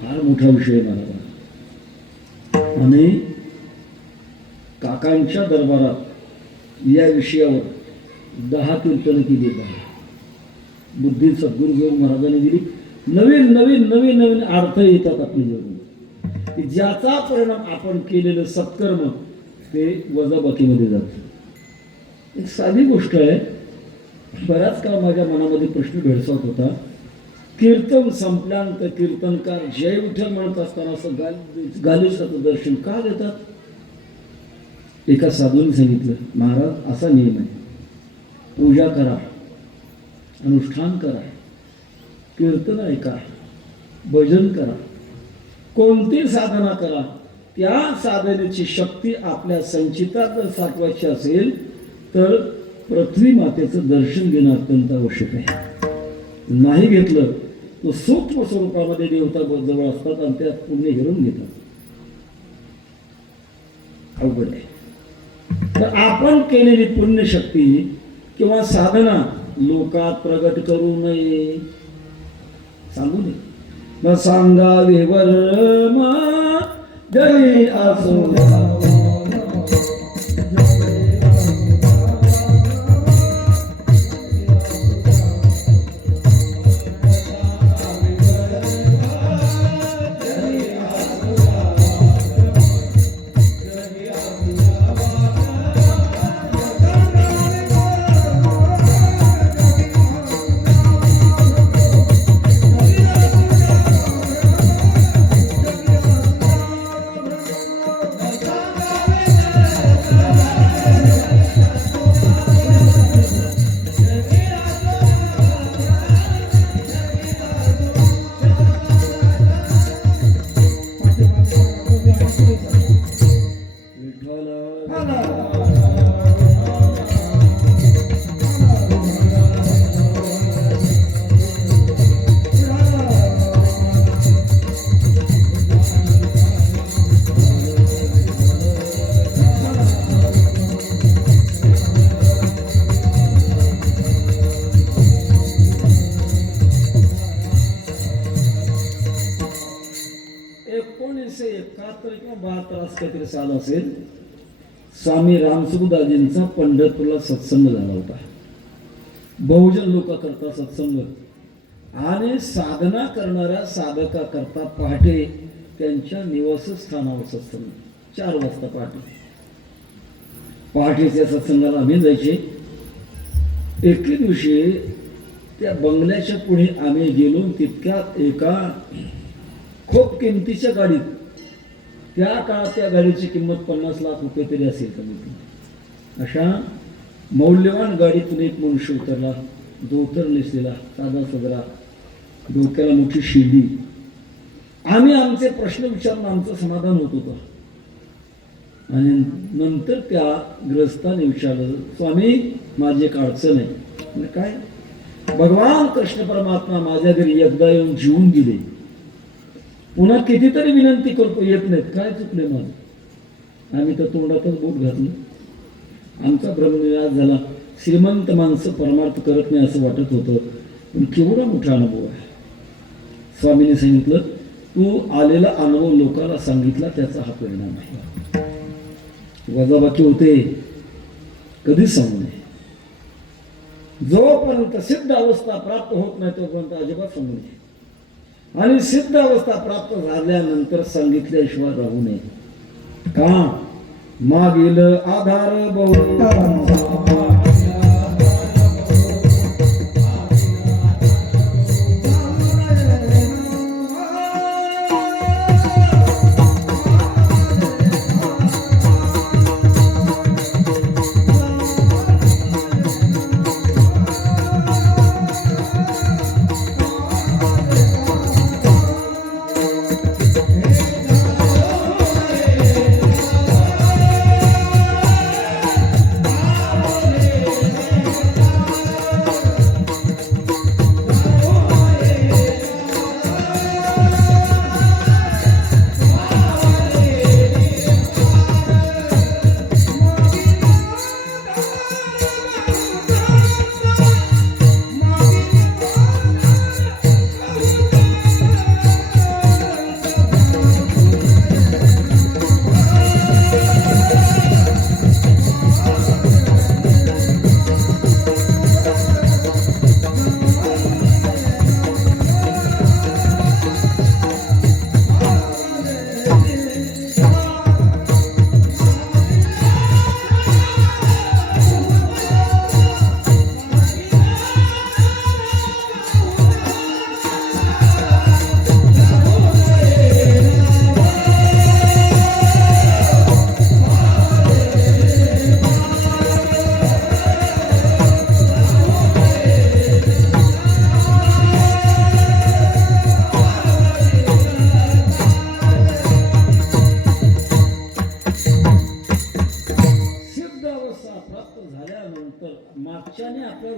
फार मोठा विषय मला. आणि काकांच्या दरबारात या विषयावर 10 कीर्तन केली. बुद्धी सद्गुरू घेऊन महाराजांनी दिली. नवीन नवीन नवीन नवीन अर्थ येतात आपल्या जीवनात, की ज्याचा परिणाम आपण केलेलं सत्कर्म ते वजाबाकीमध्ये जातं. एक साधी गोष्ट आहे. बऱ्याच काळ माझ्या मनामध्ये प्रश्न भेडसावत होता. कीर्तन संपल्यानंतर कीर्तनकार जय विठ्ठल म्हणत असताना असं गालिचाचं दर्शन का देतात? एका साधूने सांगितलं, महाराज असा नियम आहे, पूजा करा, अनुष्ठान करा, कीर्तन ऐका, भजन करा, कोणती साधना करा, त्या साधनेची शक्ती आपल्या संचितात जर साठवायची असेल तर पृथ्वी मातेचं दर्शन घेणं अत्यंत आवश्यक आहे. नाही घेतलं तर सूक्ष्म स्वरूपामध्ये देवता जवळ असतात आणि त्यात पुण्य हिरून घेतात. अवघड आहे. तर आपण केलेली पुण्यशक्ती किंवा साधना लोकात प्रगट करू नये. सांगू नये न सांगावे वर्मा जरी असो काहीतरी साल असेल स्वामी रामसुखदाजींचा पंढरपूरला सत्संग झाला होता. बहुजन लोक करता सत्संग आणि साधना करणाऱ्या साधका करता पहाटे त्यांच्या निवासस्थानावर सत्संग 4 वाजता पहाटेच्या सत्संगाला आम्ही जायचे. एके दिवशी त्या बंगल्याच्या पुढे आम्ही गेलो. तितक्या एका खूप किमतीच्या गाडीत त्या काळात त्या गाडीची किंमत 50 लाख रुपये तरी असेल कमी. अशा मौल्यवान गाडीतून एक मनुष्य उतरला. धोतर नेसलेला साधा सदरा, डोक्याला मोठी शिडी. आम्ही आमचे प्रश्न विचारून आमचं समाधान होत होतं. आणि नंतर त्या ग्रस्ताने विचारलं, स्वामी माझी एक अडचण आहे. म्हणजे काय? भगवान कृष्ण परमात्मा माझ्या घरी एकदा येऊन जीवन गेले, पुन्हा कितीतरी विनंती करतो येत नाहीत. काय चुकले माझं? आम्ही तर तोंडातच बोट घातलं. आमचा ब्रह्मनिराश झाला. श्रीमंत माणसं परमार्थ करत नाही असं वाटत होतं, पण केवढा मोठा अनुभव आहे. स्वामींनी सांगितलं, तू आलेला अनुभव लोकांना सांगितला त्याचा हा परिणाम आहे. वजाबाकी होते कधीच सांगू नये. जोपर्यंत सिद्ध अवस्था प्राप्त होत नाही तोपर्यंत अजिबात सांगू नये. आणि सिद्ध अवस्था प्राप्त झाल्यानंतर सांगितल्याशिवाय राहू नये. का? मागील आधार बहु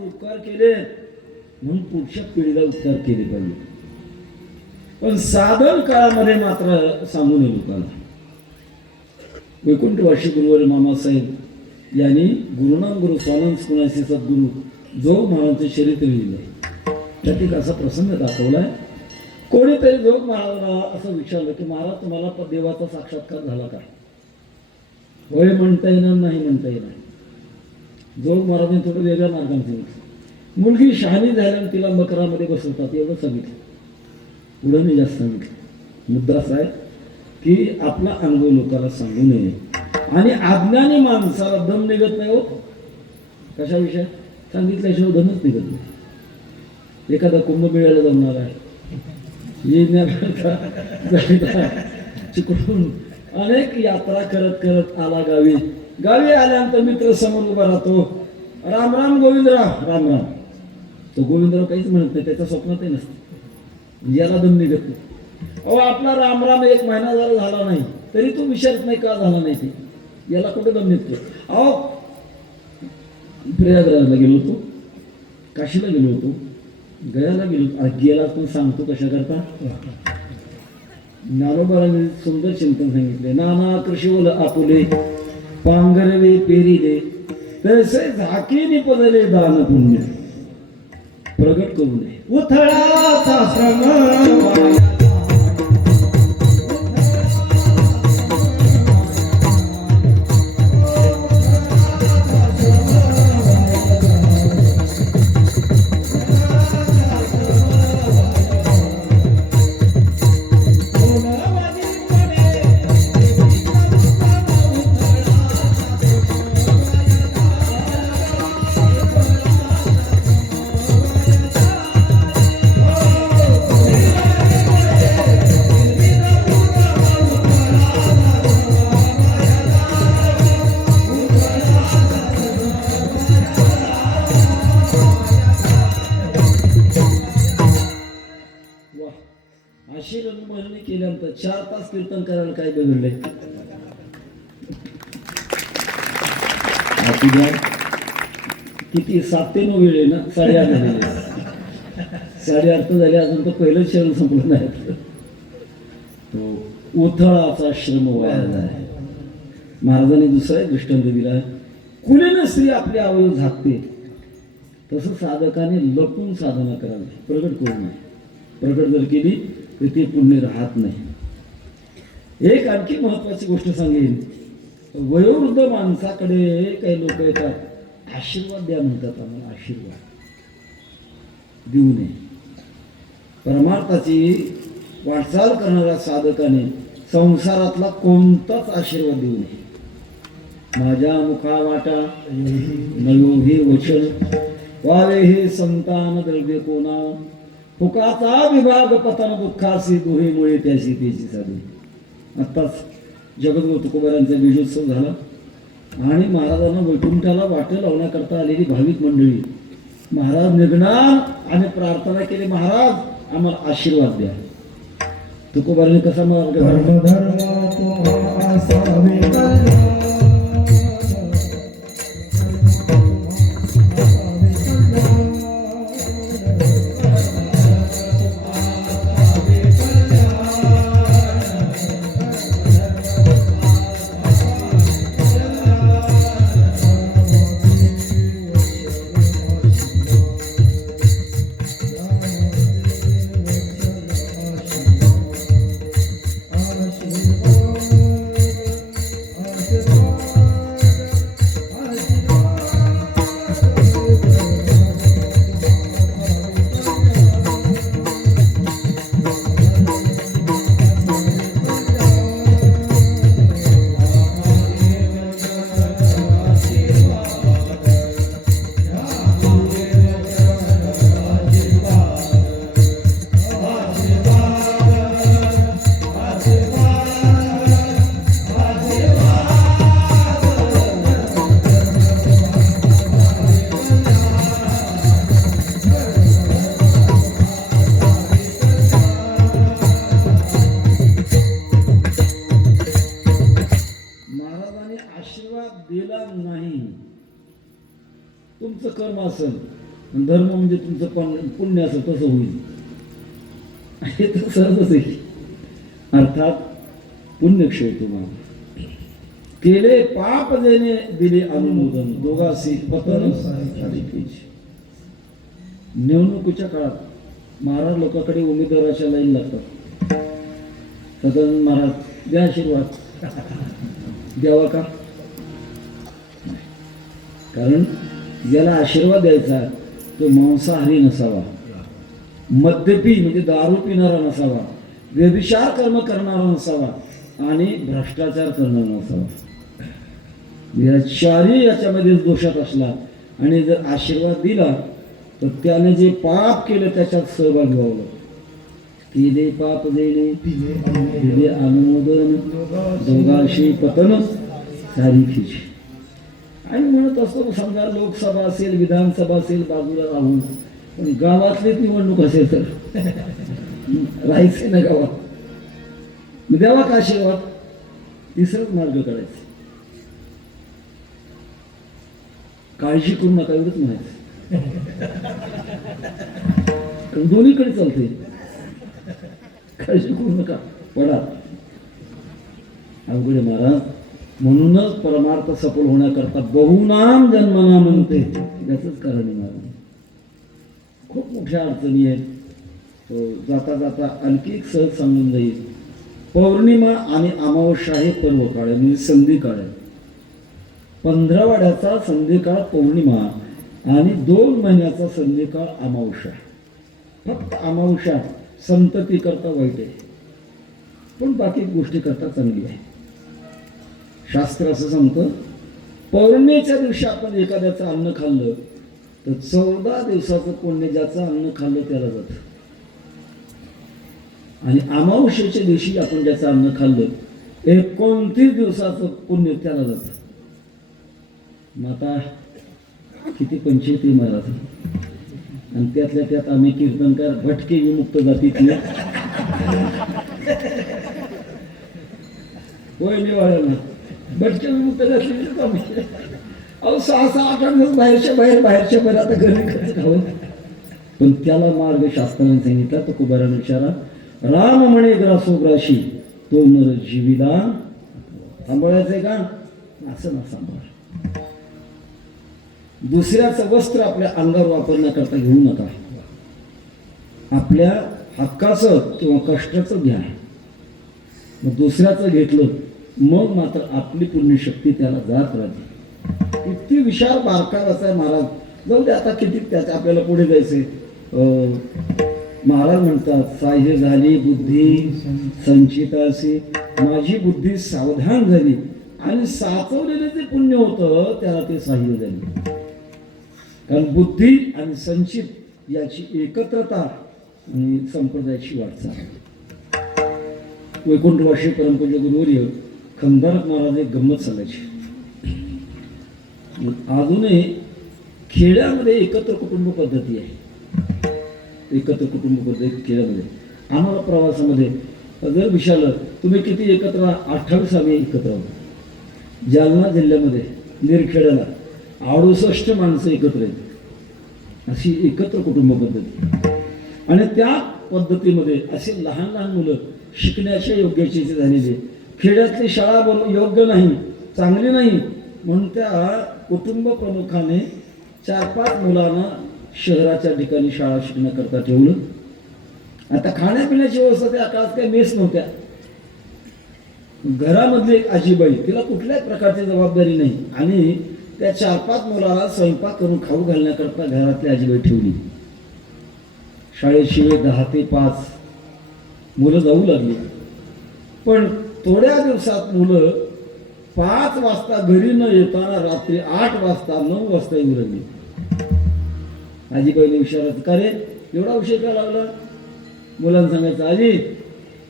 उपकार केले म्हणून पुढच्या पिढीला उपकार केले पाहिजे. पण साधन काळामध्ये मात्र सांगू नये लोकांना. वैकुंठवासी गुरुवर मामासाहेब यांनी गुरुनाम गुरु स्वानंद कुणाशी सद्गुरू जो मानवाचे चरित्र लिहिलंय त्यात एक असा प्रसंग दाखवलाय. कोणीतरी जोग महाराजांना असं विचारलं की महाराज तुम्हाला देवाचा साक्षात्कार झाला का? होय म्हणता येणार, नाही म्हणता येणार. जोग महाराजांनी थोडं वेगळ्या मार्गाने सांगितलं. मुलगी शहाणी झाल्याने तिला मकरामध्ये बसवतात एवढं सांगितलं, पुढं नाही जास्त सांगितलं. मुद्दा असा आहे की आपला अनुभव लोकांना सांगू नये. आणि अज्ञानी माणसाला दम निघत नाही हो. कशाविषयी सांगितल्याशिवाय दमच निघत नाही. एखादा कुंभमेळ्याला जमणार आहे, चिकडून अनेक यात्रा करत करत आला गावी. गावी आल्यानंतर मित्र समोर उभा राहतो, राम राम गोविंदराव, राम राम. तो गोविंदराव काहीच म्हणत नाही, त्याच्या स्वप्नातही नसते, याला दम निघत नाही. अहो आपला राम राम 1 महिना जरा झाला नाही तरी तो विचारत नाही का झाला नाही ते, याला कुठे दम निघतो. अहो प्रयागराजला गेलो होतो, काशीला गेलो होतो, गयाला गेलो. गेला पण सांगतो कशा करता. ज्ञानोबारांनी सुंदर चिंतन सांगितले. नाना कृषीवल आपुले पांघरवे पेरिले, तसे झाकी निपदले दान पुण्य प्रगट करू नये. उथळाचा श्रम अशी रणमोहनी केल्यानंतर 4 तास कीर्तन करायला काय बिघडलंय? किती 7 ते 9 वेळ आहे ना, 8:30 झालेले. 8:30 तर झाले, अजून तर पहिलं शरण संपलं नाही. तो उथळाचा श्रम वाया आहे. महाराजांनी दुसरा एक दृष्टांत दिला. कुलीन स्त्री आपले अवयव झाकते, तसं साधकाने लपून साधना करावी, प्रगट करू नये. प्रगट जर केली तर ते पुण्य राहत नाही. एक आणखी महत्वाची गोष्ट सांगेन. वयोवृद्ध माणसाकडे काही लोक येतात, आशीर्वाद द्या म्हणतात, आम्हाला आशीर्वाद देऊ नये. परमार्थाची वाटचाल करणाऱ्या साधकाने संसारातला कोणताच आशीर्वाद देऊ नये. माझ्या मुखा वाटा नयो हे वचन वावे हे संतान द्रव्य कोणा, फुकाचा विभाग पतन दुःखासी दुहेमुळे त्याची त्याची साधी. आत्ताच जगद्गुरु तुकोबारांचा बीजोत्सव झाला आणि महाराजांना वैकुंठाला वाटे लावण्याकरता आलेली भाविक मंडळी महाराज निघणार आणि प्रार्थना केली, महाराज आम्हाला आशीर्वाद द्या. तुकोबारांनी कसा मार्ग दिला नाही. तुमचं कर्म असेल, धर्म म्हणजे तुमचं पुण्य असेल, तसं होईल. हे तर सहजच आहे. अर्थात पुण्यक्षय तुम्हाला केले पाप देणे दिले अनुमोदन, दोघांशी पतन निवडणुकीच्या काळात महाराज लोकांकडे उमेदवाराच्या लाईन लागतात. सदानंद महाराज द्या आशीर्वाद, द्यावा का? कारण ज्याला आशीर्वाद द्यायचा तो मांसाहारी नसावा, मद्यपी म्हणजे दारू पिणारा नसावा, व्यभिचार कर्म करणारा नसावा आणि भ्रष्टाचार करणारा नसावा. या चारही याच्यामध्ये दोषात असला आणि जर आशीर्वाद दिला तर त्याने जे पाप केलं त्याच्यात सहभागी व्हावं. केले पाप देणे दिले अनुमोदन दोघांशी पतन सारीखीची. आणि म्हणत असतो समजा लोकसभा असेल विधानसभा असेल बाजूला राहून, पण गावातलीच निवडणूक असेल तर राहायचे ना गावात, द्यावा का आशीर्वाद? तिसराच मार्ग काढायचा. काळजी करू नका एवढंच म्हणायचं. कारण दोन्हीकडे चालते. काळजी करू नका, पडा. अवघडे महाराज. म्हणूनच परमार्थ सफल होण्याकरता बहुनाम जन्मना म्हणते, याचंच कारण आहे महाराज. खूप मोठ्या अडचणी आहेत. जाता जाता आणखी एक सहज सांगून जाईल. पौर्णिमा आणि अमावस्या हे पर्व काळ आहे, म्हणजे संधिकाळ आहे. 15वाड्याचा संधिकाळ पौर्णिमा आणि 2 महिन्याचा संधिकाळ अमावस्या. फक्त अमावस्या संतती करता वाईट आहे, पण बाकी गोष्टी करता चांगली आहे. शास्त्र असं सांगतं, पौर्णिमेच्या दिवशी आपण एखाद्याचं अन्न खाल्लं तर 14 दिवसाचं पुण्य ज्याचं अन्न खाल्लं त्याला जातं. आणि अमावस्येच्या दिवशी आपण ज्याचं अन्न खाल्लं 29 दिवसाचं पुण्य त्याला जातं. मग आता किती पंचायती महाराज. आणि त्यातल्या त्यात आम्ही कीर्तनकार भटके विमुक्त जातीतले होय निवाळ्याला भटके विमुक्त जातीतलेच आम्ही. अहो 6-6, 8-8 दिवस बाहेरच्या बाहेर आता घरी खावं. पण त्याला मार्ग शास्त्राने सांगितला. तर कुबाराने विचारा, राम म्हणे ग्रासोग्राशी तो नर जीविला. सांभाळायचंय का? असं ना सांभाळ. दुसऱ्याचं वस्त्र आपल्या अंगावर वापरण्याकरता घेऊ नका. आपल्या हक्काचं किंवा कष्टाचं घ्या. मग दुसऱ्याचं घेतलं मग मात्र आपली पुण्यशक्ती त्याला जात राहते. इतकी विशाल बारकावाचा आहे महाराज. जाऊ दे आता किती त्याच्या आपल्याला पुढे जायचंय. महाराज म्हणतात, साह्य झाली बुद्धी संचितासी, माझी बुद्धी सावधान झाली आणि साचवलेले जे पुण्य होतं त्याला ते साह्य झाले. कारण बुद्धी आणि संचित याची एकत्रता आणि संप्रदायाची वाटचाल. वैकुंठवासी परमपूज्य गुरुवर्य खंदारक महाराज एक गंमत सांगायची. अजूनही खेड्यामध्ये एकत्र कुटुंब पद्धती आहे. एकत्र कुटुंब पद्धती खेड्यामध्ये. आम्हाला प्रवासामध्ये जर विचारलं तुम्ही किती एकत्र, 28 आम्ही एकत्र आहोत. जालना जिल्ह्यामध्ये निरखेड्याला 68 माणसं एकत्र आहेत. अशी एकत्र कुटुंब पद्धती. आणि त्या पद्धतीमध्ये असे लहान लहान मुलं शिकण्याच्या योग्याचे झालेले. खेड्यातली शाळा योग्य नाही, चांगली नाही, म्हणून त्या कुटुंब प्रमुखाने 4-5 मुलांना शहराच्या ठिकाणी शाळा शिकण्याकरता ठेवलं. आता खाण्यापिण्याची व्यवस्था त्या काळात काही मेस नव्हत्या. घरामधली एक आजीबाई, तिला कुठल्याच प्रकारची जबाबदारी नाही आणि त्या 4-5 मुलाला स्वयंपाक करून खाऊ घालण्याकरता घरातली आजीबाई ठेवली. शाळेशिवाय 10 ते 5 मुलं जाऊ लागली. पण थोड्या दिवसात मुलं 5 वाजता घरी न येताना रात्री 8 वाजता 9 वाजता येऊ लागली. आजीबाईने विचारायचं, का रे एवढा उशीर का लागला? मुलांना सांगायचं, आजी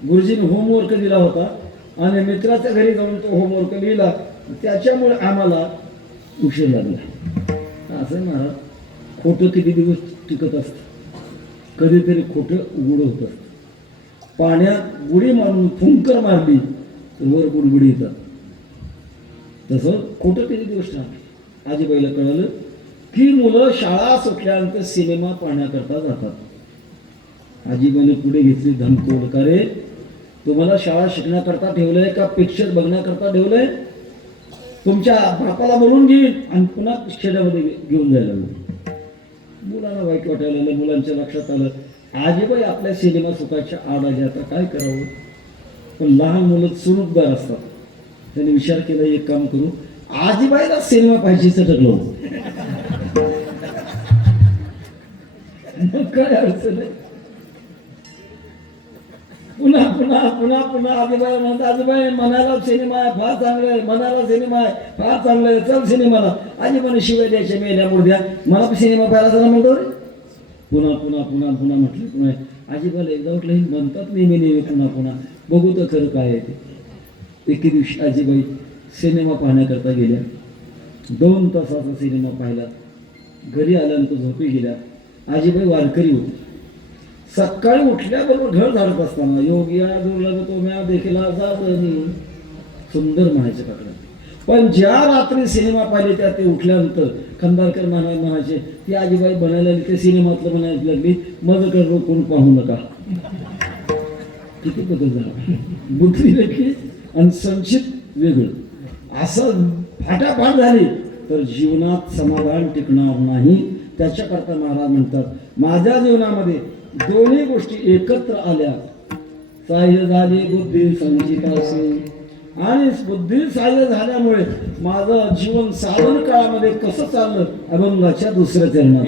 गुरुजीने होमवर्क दिला होता आणि मित्राच्या घरी जाऊन तो होमवर्क लिहिला, त्याच्यामुळे आम्हाला उशीर लागला. असं महाराज खोटं किती दिवस टिकत असतं. कधीतरी खोटं उघड होत असतं. पाण्यात बुडी मारून फुंकर मारली तर वर बुडबुडी येतात. तसं खोटं किती दिवस राहते. आजीबाईला कळलं की मुलं शाळा सुटल्यानंतर सिनेमा पाहण्याकरता जातात. आजीबाईने पुढे घेतली धमकोड, का रे तुम्हाला शाळा शिकण्याकरता ठेवलंय का पिक्चर बघण्याकरता ठेवलंय? तुमच्या बापाला बोलून घेईन आणि पुन्हा खेड्यामध्ये घेऊन जायला लागलो. मुलांना वाईट वाटायला लागलं. मुलांच्या लक्षात आलं आजीबाई आपल्या सिनेमा सुखाच्या आडाचे आता काय करावं. पण लहान मुलं चुरूकदार असतात. त्यांनी विचार केला एक काम करू, आजीबाईला सिनेमा पाहिजे चटकलो. मग काय अडचण आहे. पुन्हा पुन्हा पुन्हा पुन्हा आजीबाई म्हणतात, आजीबाई मनाला सिनेमा आहे फार चांगला आहे, मनाला सिनेमा आहे फार चांगला आहे, चल सिनेमाला. आजीबाईने शिवाय द्यायच्या मेल्या मुर्द्या, मला सिनेमा पाहायला जरा म्हणतो रे. पुन्हा पुन्हा पुन्हा पुन्हा म्हटलं पुन्हा आजीबाला एकदा म्हटलं हे म्हणतात नेहमी नेहमी पुन्हा पुन्हा, बघू तर खरं काय आहे ते. एके दिवशी आजीबाई सिनेमा पाहण्याकरता गेल्या. 2 तासाचा सिनेमा पाहिला. घरी आल्यानंतर झोपी गेल्या. आजीबाई वारकरी होती. सकाळी उठल्याबरोबर घर झाडत असताना योगिया दुर्लभ तो म्या देखील सुंदर म्हणायचे पकडा. पण ज्या रात्री सिनेमा पाहिले त्या ते उठल्यानंतर खंदारकर म्हणायचे ती आजीबाई बनायला लागली, ते सिनेमातलं म्हणायला लागली मजकर रोखून पाहू नका. किती बदल झाला. बुद्धी वेगळी आणि संचित वेगळं असं फाटाफाट झाली तर जीवनात समाधान टिकणार नाही. त्याच्याकरता महाराज म्हणतात माझ्या जीवनामध्ये दोन्ही गोष्टी एकत्र आल्या. साह्य झाली बुद्धी संचितासी, आणि बुद्धी साह्य झाल्यामुळे माझं जीवन साधन काळामध्ये कसं चाललं अभंगाच्या दुसऱ्या चरणात.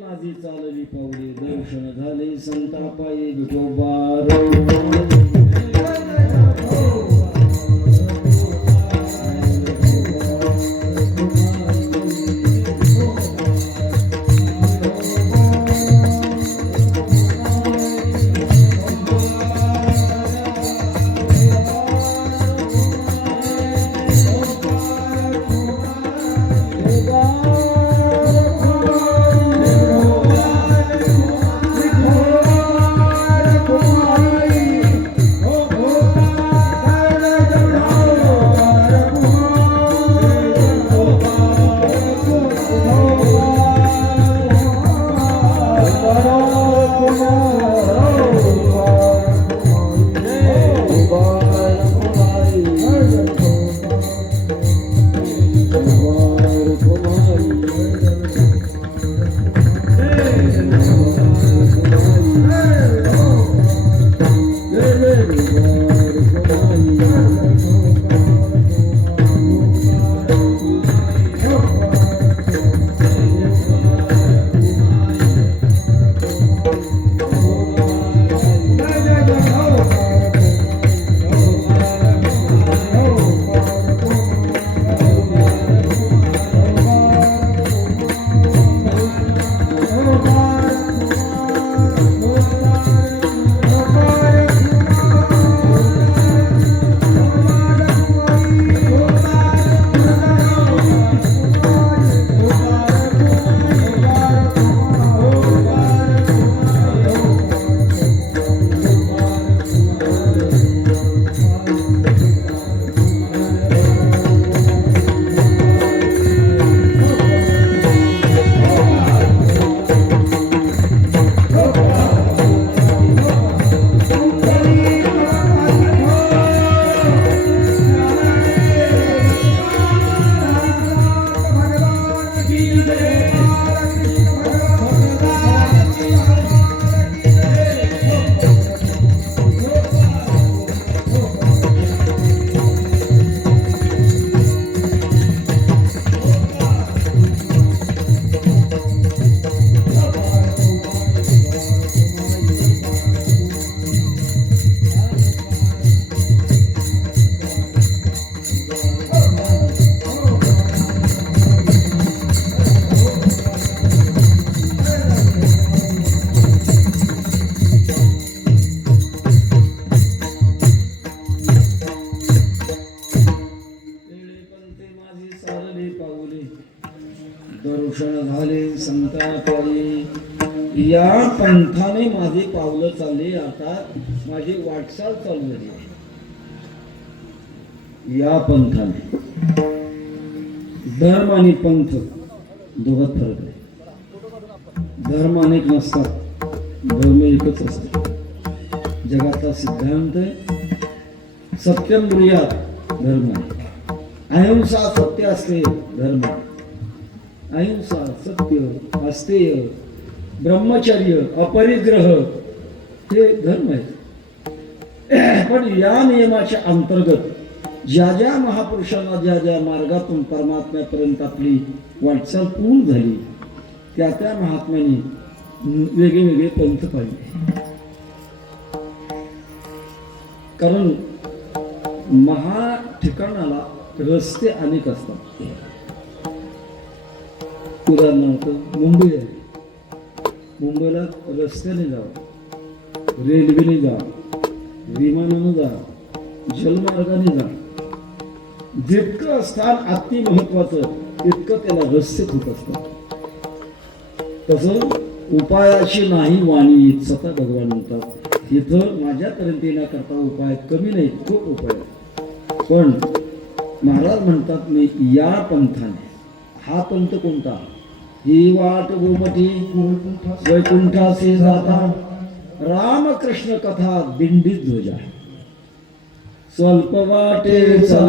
माझी चालली पावले दर्शन झाले संतापाये विठोबा. पंथापायी या पंथाने माझे पावलं चालले, आता माझी वाटचाल चालू झाली आहे. या पंथाने धर्म आणि पंथ दोघात फरक आहे. धर्म अनेक नसतात, धर्म एकच असतो. जगाचा सिद्धांत आहे सत्यम ब्रूयात, धर्म आहे. अहिंसा सत्य असते, धर्म आहे. अहिंसा सत्य अस्तेय ब्रह्मचर्य अपरिग्रह हे धर्म आहे. पण या नियमाच्या अंतर्गत ज्या ज्या महापुरुषांना ज्या ज्या मार्गातून परमात्म्यापर्यंत आपली वाटचाल पूर्ण झाली, त्या त्या महात्म्यांनी वेगळे पंथ पाहिले. कारण महा ठिकाणाला रस्ते अनेक असतात. उदाहरणार्थ मुंबई आहे, मुंबईला रस्त्याने जावं, रेल्वेने जावं, विमानानं जावं, जलमार्गाने जावं. जितकं स्थान अति महत्वाचं तितकं त्याला रस्ते खूप असतात. तसं उपायाची नाही वाणी सता भगवान म्हणतात. इथं माझ्यापर्यंत येण्याकरता उपाय कमी नाही, खूप उपाय. पण महाराज म्हणतात मी या पंथाने. हा पंथ कोणता? ही वाट गोमटी वैकुंठासे जाता, रामकृष्ण कथा दिंडीत ध्वजा. स्वल्प वाटे चला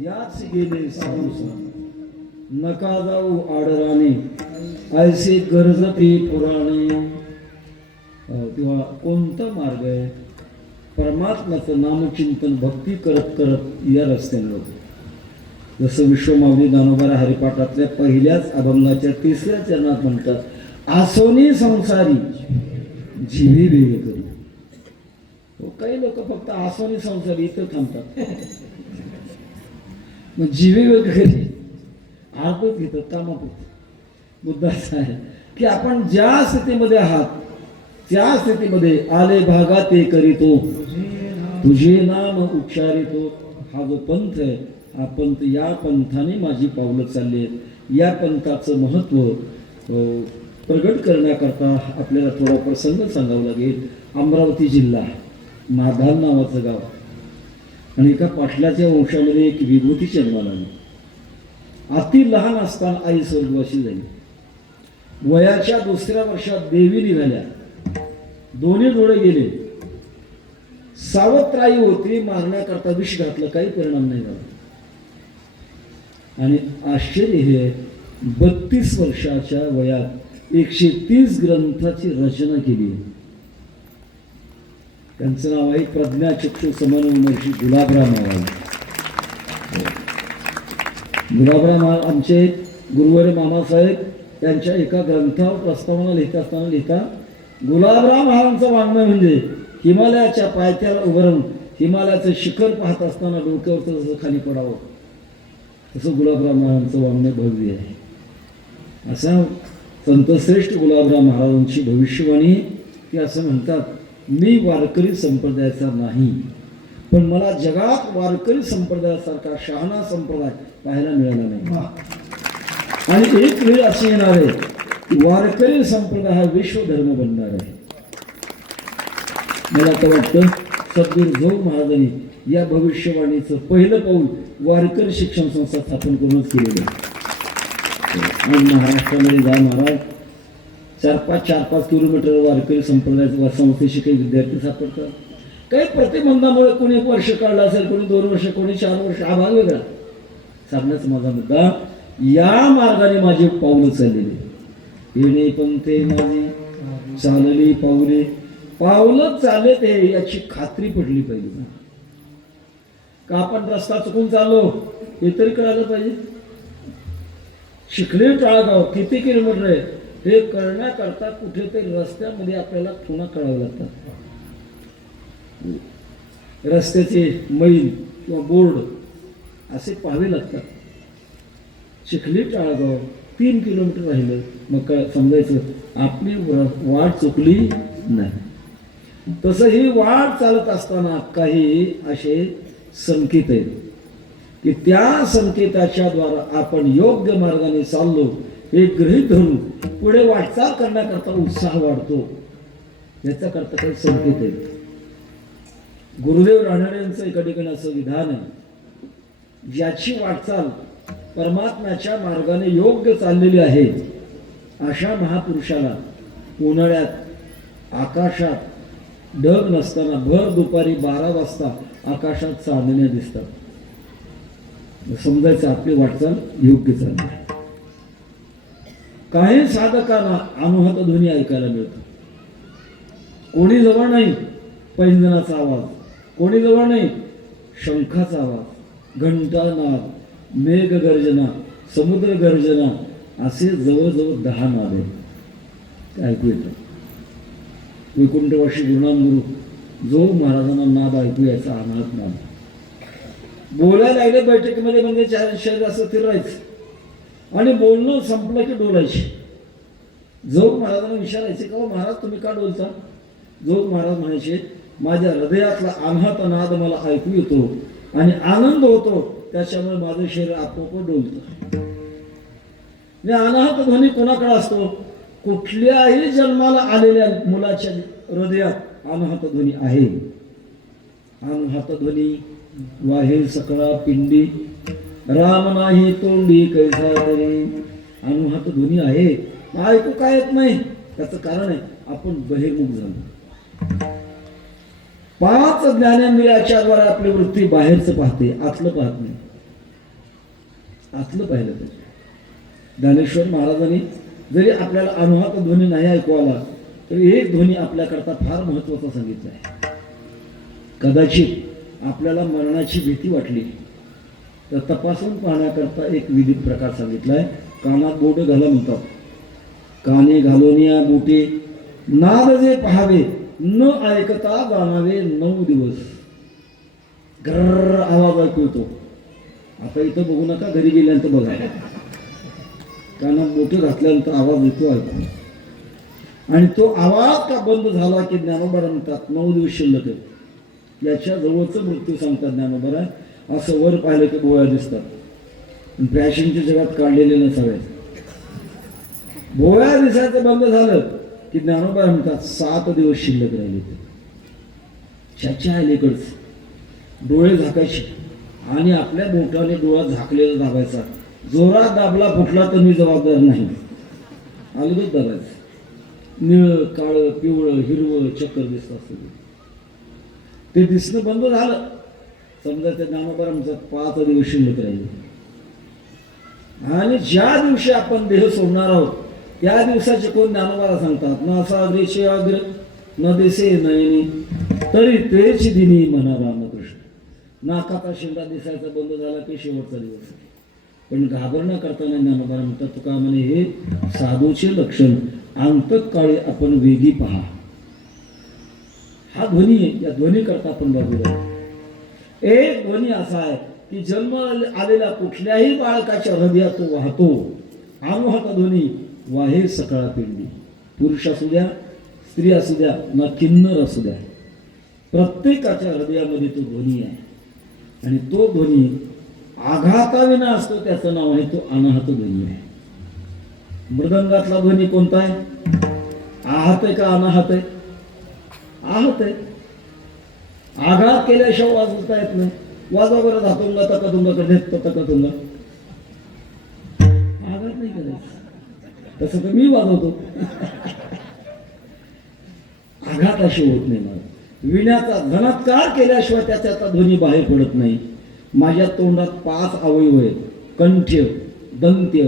याच गेले संसार. नका जाऊ आडराने ऐसे गरजते पुराणे. तेव्हा कोणता मार्ग आहे? परमात्म्याचं नामचिंतन भक्ती करत करत या रस्त्याने होते. जसं विश्वमाऊली दानोबारा हरिपाठातल्या पहिल्याच अभंगाच्या 3ऱ्या चरणात म्हणतात, आसोनी संसारी जीवी वेग करी. काही लोक फक्त आसोनी संसारी इथं थांबतात. मग जीवी वेग करी आहोत घेतात कामापुरतं. मुद्दा असा आहे की आपण ज्या स्थितीमध्ये आहात त्या स्थितीमध्ये आले भागा ते करीतो, तुझे नाम उच्चारितो. हा जो पंथ आहे, हा पंथ, या पंथाने माझी पावलं चालली आहेत. या पंथाचं महत्त्व प्रगट करण्याकरता आपल्याला थोडा प्रसंग सांगावा लागेल. अमरावती जिल्हा, माधाल नावाचं गाव, आणि एका पाटलाच्या वंशामध्ये एक विभूती जन्माला आली. अति लहान असताना आई स्वर्गवासी झाली. वयाच्या 2ऱ्या वर्षात देवी निघाल्या, दोन्ही डोळे गेले. सावत्र आई होती, मारण्याकरता विष घातलं, काही परिणाम नाही झाला. आणि आश्चर्य हे 32 वर्षाच्या वयात 130 ग्रंथाची रचना केली. त्यांचं नाव आहे प्रज्ञाचक्षु समन्वयशी गुलाबराव महाराज. गुलाबराव महाराज आमचे गुरुवारी मामासाहेब त्यांच्या एका ग्रंथावर प्रस्तावना लिहित असताना लिहिता, गुलाबराव महाराजांचं वाङ्मय म्हणजे हिमालयाच्या पायथ्याला उभं राहून हिमालयाचं शिखर पाहत असताना डोक्यावरचं जसं खाली पडावं तसं गुलाबराव महाराजांचं वाङ्मय भव्य आहे. असा संतश्रेष्ठ गुलाबराव महाराजांची भविष्यवाणी. ती असं म्हणतात, मी वारकरी संप्रदायाचा नाही, पण मला जगात वारकरी संप्रदायासारखा शहाणा संप्रदाय पाहायला मिळाला नाही. आणि एक वेळ अशी येणार आहे की वारकरी संप्रदाय हा विश्वधर्म बनणार आहे. मला तर वाटतं सद्गुरू जोग महाराजांनी या भविष्यवाणीचं पहिलं पाऊल वारकरी शिक्षण संस्था स्थापन करूनच केलेलं आहे. आज महाराष्ट्रामध्ये जा महाराज, 4-5 किलोमीटर वारकरी संप्रदायाच्या समस्येशी काही विद्यार्थी सापडतात. काही प्रतिबंधामुळे कोणी 1 वर्ष काढलं असेल, कोणी 2 वर्ष, कोणी 4 वर्ष, हा भाग वेगळा. सांगण्याचा माझा मुद्दा, या मार्गाने माझी पावलं चाललेली. येणे पण ते माझी चालली पावले, पावलं चालले ते याची खात्री पडली पाहिजे ना. का आपण रस्ता चुकून चाललो हे तरी कळायला पाहिजे. चिखली टाळगाव किती किलोमीटर आहे हे कळण्याकरता कुठेतरी रस्त्यामध्ये आपल्याला खुणा कळाव्या लागतात. रस्त्याचे मैल किंवा बोर्ड असे पाहावे लागतात. चिखली टाळगाव 3 किलोमीटर राहिलं, मग काय समजायचं आपली वाट चुकली नाही. तसं ही वाट चालत असताना काही असे संकेत आहेत की त्या संकेताच्या द्वारा आपण योग्य मार्गाने चाललो हे गृहीत धरून पुढे वाटचाल करण्याकरता उत्साह वाढतो. याचा करता काही संकेत आहेत. गुरुदेव रानडेंचं एका ठिकाणी असं विधान आहे, ज्याची वाटचाल परमात्म्याच्या मार्गाने योग्य चाललेली आहे अशा महापुरुषाला उन्हाळ्यात आकाशात ढग नसताना भर दुपारी 12 वाजता आकाशात चांदण्या दिसतात. समजायचं आपली वाटचाल योग्य चालली. काही साधकांना अनुहत ध्वनी ऐकायला मिळतो. कोणी जवळ नाही पैंजणाचा आवाज, कोणी जवळ नाही शंखाचा आवाज, घंटानाद, मेघ गर्जना, समुद्र गर्जना असे जवळजवळ 10 नाद आहेत. ऐकू येतं. वैकुंठवासी गुरुनाम जो महाराजांना नाद ऐकू यायचा अनाहत नाद. बोलायला लागले बैठकीमध्ये म्हणजे शरीर असं फिरायचं आणि बोलणं संपलं की डोलायचे. जो महाराजांना विचारायचे का महाराज तुम्ही का डोलता. जो महाराज म्हणायचे माझ्या हृदयातला अनाहत नाद मला ऐकू येतो आणि आनंद होतो, त्याच्यामुळे माझं शरीर आपोआप डोलतं. अनाहत ध्वनी कोणाकडे असतो. कुठल्याही जन्माला आलेल्या मुलाच्या हृदयात अनाहत ध्वनी आहे. अनाहत ध्वनी वाहे सकळा पिंडी, राम नाही तोंडी कैसा तरी. अनाहत ध्वनी आहे, ऐकू काय येत नाही. त्याचं कारण आहे आपण बहिर्मुख झालो. 5 ज्ञानेंद्रियाच्या द्वारे आपली वृत्ती बाहेरचं पाहते, आतलं पाहत नाही. आतलं पाहिलं पाहिजे. ज्ञानेश्वर महाराजांनी जरी आपल्याला अनाहत ध्वनी नाही ऐकू आला तरी एक ध्वनी आपल्याकरता फार महत्वाचा सांगितला आहे. कदाचित आपल्याला मरणाची भीती वाटली तर तपासून पाहण्याकरता एक विधी प्रकार सांगितला आहे. कानात बोट घाला म्हणतात. काने घालोनिया बोटे नाद जे पहावे न ऐकता जाणावे 9 दिवस. गर्र आवाज ऐकू येतो. आता इथं बघू नका, घरी गेल्यानंतर बघा. कानात बोटं घातल्यानंतर आवाज येतो ऐकू. आणि तो आवाज का बंद झाला की ज्ञानोबा म्हणतात 9 दिवस शिल्लक आहे. याच्या जवळचं मृत्यू सांगतात ज्ञानोबा. असं वर पाहिलं की बोळ्या दिसतात. फॅशनच्या जगात काढलेले नसावे. भोळ्या दिसायचं बंद झालं की ज्ञानोबा म्हणतात 7 दिवस शिल्लक राहिले. त्याच्या अलीकडच डोळे झाकायचे आणि आपल्या बोटाने डोळा झाकलेला दाबायचा. जोरात दाबला फुटला तर मी जबाबदार नाही. अलगद दाबायचं. निळं काळं पिवळं हिरवं चक्कर दिसत असतं ते दिसणं बंद झालं समजा त्या ज्ञानोबा म्हणतात 5 दिवस शिल्लक राहिले. आणि ज्या दिवशी आपण देह सोडणार आहोत त्या दिवसाचे कोण ज्ञानोबाला सांगतात. ना सागरेचे अग्र न दिसे नयनी तरी तेच दिनी म्हणा रामकृष्ण. नाकाचा शेंडा दिसायचा बंद झाला की शेवटचा दिवस. पण घाबरणं करताना ज्ञानोबा म्हणतात तुका म्हणे हे साधूचे लक्षण. अंतकाळी आपण वेगी पहा. हा ध्वनी आहे. या ध्वनी करता आपण बाजूला. एक ध्वनी असा आहे की जन्म आलेल्या कुठल्याही बाळकाच्या हृदयात तो वाहतो. अनुहत ध्वनी वाहे सकळा पिंडी. पुरुष असू द्या स्त्री असू द्या ना किन्नर असू द्या प्रत्येकाच्या हृदयामध्ये तो ध्वनी आहे. आणि तो ध्वनी आघाताविना असतो. त्याचं नाव आहे तो अनाहत ध्वनी आहे. मृदंगातला ध्वनी कोणता आहे. आहत आहे का अनाहत आहे. आहत आहे. आघात केल्याशिवाय वाजवता येत नाही. वाजवा बरं धातुंगा तकतुंगा कडे तकतुंगा. आघात नाही करायचं. तसं तर मी वाजवतो. आघाताशी होत नाही मला. विण्याचा धनात्कार केल्याशिवाय त्याचा ध्वनी बाहेर पडत नाही. माझ्या तोंडात 5 अवयव आहेत: कंठ्य, दंत्य,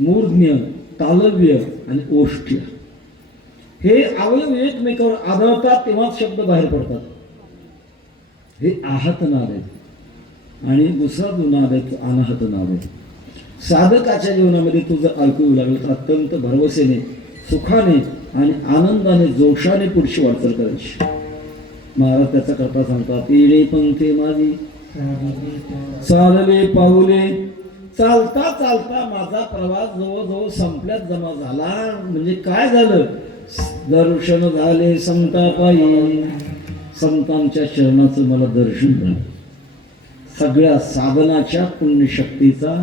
मूर्ध्य, तालव्य आणि ओष्ठ्य. हे अवयव एकमेकावर आदळतात तेव्हाच शब्द बाहेर पडतात. हे आहत नाद आहेत आणि दुसरा जो नाद आहे तो अनाहत नाद आहे. साधकाच्या जीवनामध्ये तू जर ऐकू लागलं तर अत्यंत भरवसेने, सुखाने आणि आनंदाने, जोशाने पुढची वाटचाल करायची. महाराज त्याचा करता सांगतात, येणे पंथे माझी चालले पाऊले. चालता चालता माझा प्रवास जवळजवळ संपल्यात जमा झाला. म्हणजे काय झालं? दर्शन झाले संतापायी. संतांच्या चरणाचं मला दर्शन झालं. सगळ्या साधनाच्या पुण्यशक्तीचा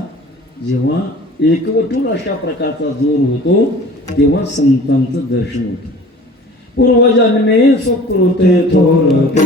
जेव्हा एकवटून अशा प्रकारचा जोर होतो तेव्हा संतांचं दर्शन होतं. पूर्वजन्मे सुकृते थोरते.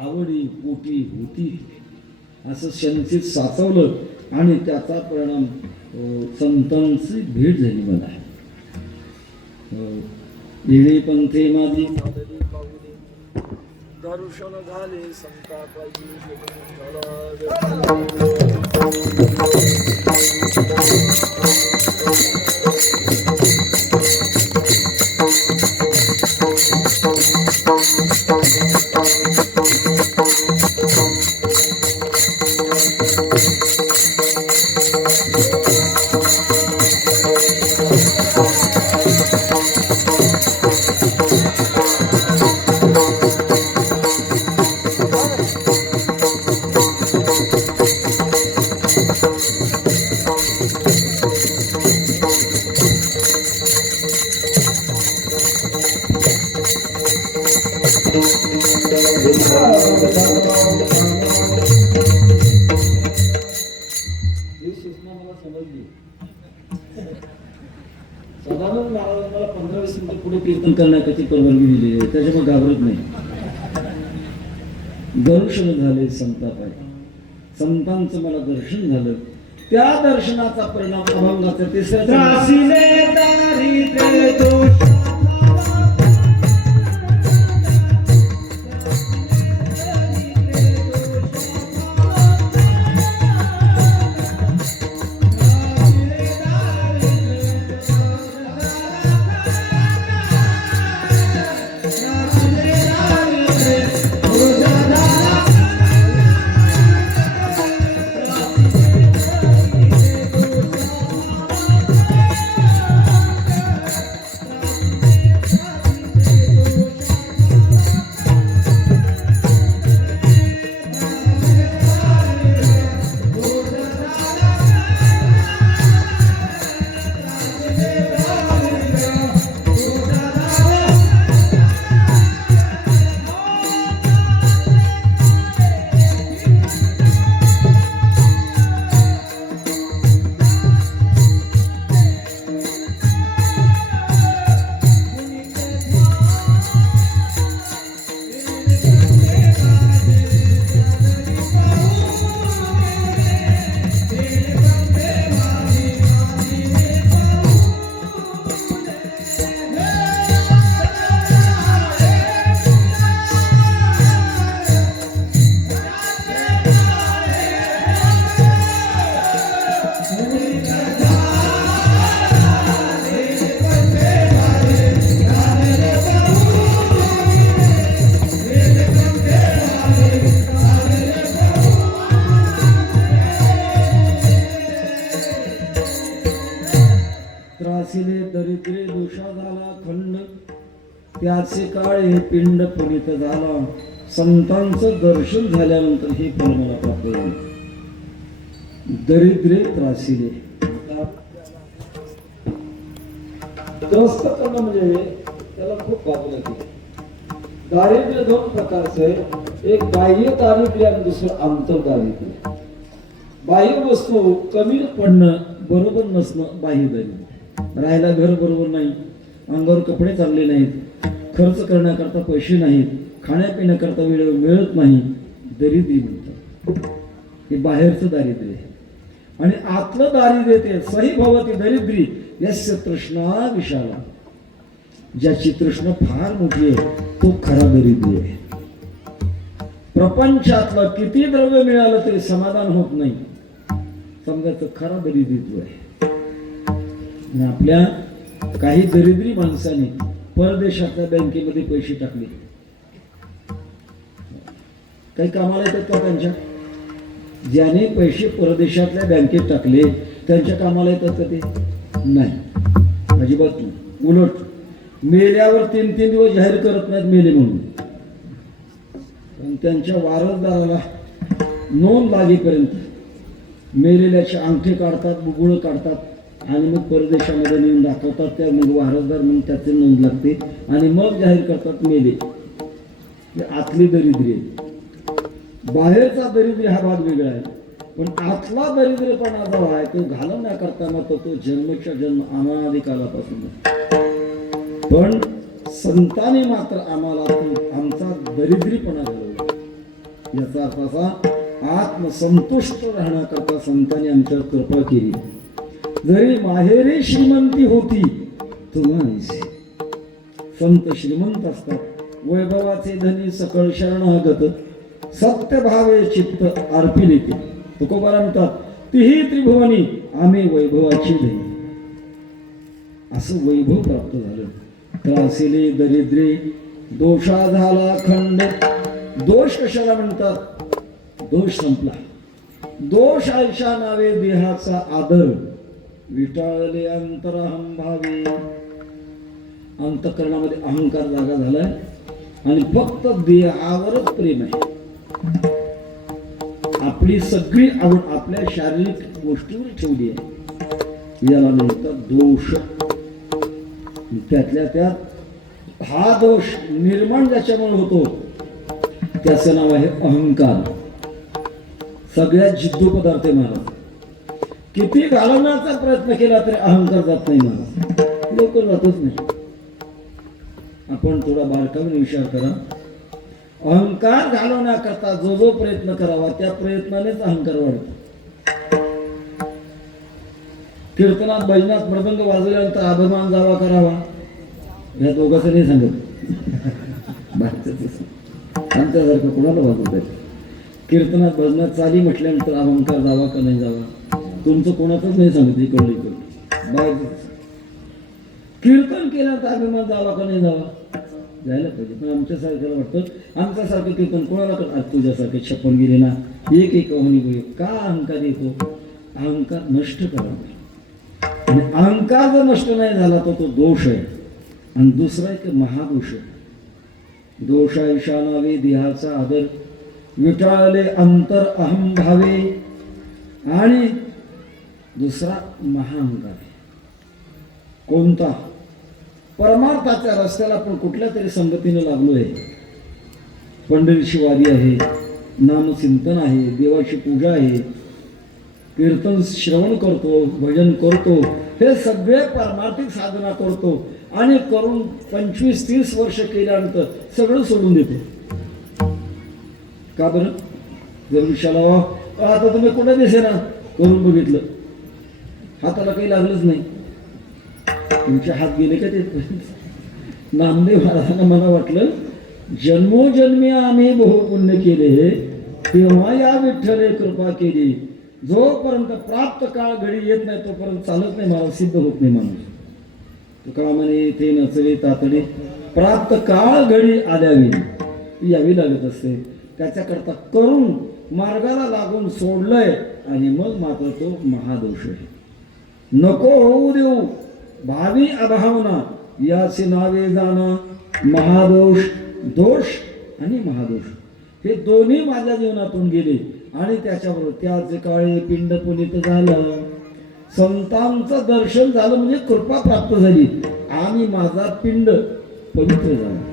आवडी पोटी होती असं शंकित साचवलं आणि त्याचा परिणाम संतांची भेट झाली मला. येणे पंथे माझी दर्शन झाले संतापायी. साधारण महाराजांना 15-20 मिनिटं पुढे कीर्तन करण्याची परवानगी दिलेली आहे. त्याच्यामुळे घाबरत नाही. दर्शन झाले संतापाय. संतांचं मला दर्शन झालं. त्या दर्शनाचा परिणाम अभंगाचा तिसऱ्या त्रासिले दरिद्रे दोषा झाला खंड. त्याचे काळे पिंड पुनित झाला. संतांचं दर्शन झाल्यानंतर हे फळ मला प्राप्त झाले. दरिद्रे त्रासिले. त्रस्त करणं म्हणजे त्याला खूप बाजूला केलं. दारिद्र्य दोन प्रकारचं आहे. एक बाह्य दारिद्र्य आणि दुसरं आंतर दारिद्र्य. बाह्य वस्तू कमी पडणं, बरोबर नसणं बाह्य दारिद्र्य. राहायला घर बरोबर नाही, अंगावर कपडे चांगले नाहीत, खर्च करण्याकरता पैसे नाहीत, खाण्यापिण्याकरता वेळ मिळत नाही, दरिद्री म्हणतात. हे बाहेरचं दारिद्र्य आहे. आणि आतलं दारिद्र्य ते सही भवती दरिद्री यस्य तृष्णा विशाला. ज्याची तृष्णा फार मोठी आहे तो खरा दरिद्री आहे. प्रपंचातलं किती द्रव्य मिळालं तरी समाधान होत नाही, समजायचं खरा दरिद्रीत्व आहे. आणि आपल्या काही दरिद्री माणसाने परदेशातल्या बँकेमध्ये पैसे टाकले. काही कामाला येतात का त्यांच्या? ज्याने पैसे परदेशातल्या बँकेत टाकले त्यांच्या कामाला येतात का ते? नाही, अजिबात नाही. उलट मेल्यावर 3-3 दिवस जाहीर करत नाहीत मेले म्हणून. पण त्यांच्या वारसदाराला नोंद लागेपर्यंत मेलेल्याचे अंगठे काढतात, बुबुळं काढतात आणि मग परदेशामध्ये नेऊन दाखवतात. त्या मग वारसदार म्हणून त्याचे नोंद लागते आणि मग जाहीर करतात मेले. हे आतली दरिद्री आहे. बाहेरचा दरिद्री हा भाग वेगळा आहे. पण आतला दरिद्रपणा जो आहे तो घालवण्याकरता मग तो जन्मच्या जन्म अनादी कालापासून. पण संतांनी मात्र आम्हाला आमचा दरिद्रीपणा घालवला. याचा अर्थ असा, आत्मसंतुष्ट राहण्याकरता संतांनी आमच्यावर कृपा केली. जरी माहेरी श्रीमंती होती तुम्हाला. संत श्रीमंत असतात. वैभवाचे धनी सकळ शरणागत, सत्य भावे चित्त अर्पिले. तुकोबारा म्हणतात, तिही त्रिभुवनी आम्ही वैभवाची धनी. असं वैभव प्राप्त झालं. त्रासिले दरिद्रे दोषा झाला खंड. दोष कशाला म्हणतात? दोष संपला. दोष आयशा नावे देहाचा आदर, विटाळले अंतरहम भावे. अंतःकरणामध्ये अहंकार जागा झालाय आणि फक्त देहावरच प्रेम आहे. आपली सगळी आवड आपल्या शारीरिक गोष्टीवर ठेवली आहे. याला म्हणतात दोष. त्यातल्या त्यात हा दोष निर्माण ज्याच्यामुळे होतो त्याचं नाव आहे अहंकार. सगळ्यात जिद्दू पदार्थ आहे महाराज. किती घालवण्याचा प्रयत्न केला तरी अहंकार जात नाही महाराज, लवकर जातच नाही. आपण थोडा बारकाईने विचार करा. अहंकार घालवण्याकरता जो जो प्रयत्न करावा त्या प्रयत्नानेच अहंकार वाढतो. कीर्तनात भजनात मृदंग वाजवल्यानंतर अभिमान जावा करावा, या दोघांचं नाही सांगत. आमच्यासारखं कोणाला वाजवत आहे? कीर्तनात भजनात चाली म्हटल्यानंतर अहंकार जावा का नाही जावा तुमचं कोणाचंच नाही सांगत. इकडलं इकडलं बाहेर कीर्तन केल्यानंतर अभिमान जावा का नाही जावा, जायला पाहिजे. पण आमच्यासारख्याला वाटतं आमच्यासारखं कीर्तन कोणाला कर, तुझ्यासारखे 56 गेले ना, एक कहाणी बोल. का अहंकार येतो? अहंकार नष्ट करावा. आणि अहंकार जर नष्ट नाही झाला तर तो दोष आहे. आणि दुसरा एक महादोष आहे. दोष आयशा नावे देहाचा आदर, विटाळले अंतर अहम भावे. आणि दुसरा महाअहंकार आहे. कोणता? परमार्थाच्या रस्त्याला आपण कुठल्या तरी संगतीने लागलोय. पंढरीशिवादी आहे, नामचिंतन आहे, देवाची पूजा आहे, कीर्तन श्रवण करतो, भजन करतो, हे सगळे परमार्थिक साधना करतो आणि करून 25-30 वर्ष केल्यानंतर सगळं सोडून देतो. का बरं? जर विचारावा आता तुम्ही कुठे दिसे ना, करून बघितलं हाताला काही लागलंच नाही, तुमचे हात गेले का ते? नामदेव महाराजांना मला वाटलं जन्मोजन्मी आम्ही बहुपुण्य केले तेव्हा या विठ्ठले कृपा केली. जोपर्यंत प्राप्त काळ घडी येत नाही तोपर्यंत चालत नाही महाराज, सिद्ध होत नाही माणूस. तुकाराम म्हणे ते नचले तातडे, प्राप्त काळ घडी आल्यावी ती यावी लागत असते. त्याच्याकरता करून मार्गाला लागून सोडलंय आणि मग मात्र तो महादोष आहे. नको होऊ देऊ भावी अभावना याचे नावे जाणा महादोष दोष आणि महादोष हे दोन्ही माझ्या जीवनातून गेले आणि त्याच्याबरोबर त्याच काळी पिंड पुनीत झालं संतांचं दर्शन झालं म्हणजे कृपा प्राप्त झाली आणि माझा पिंड पवित्र झाला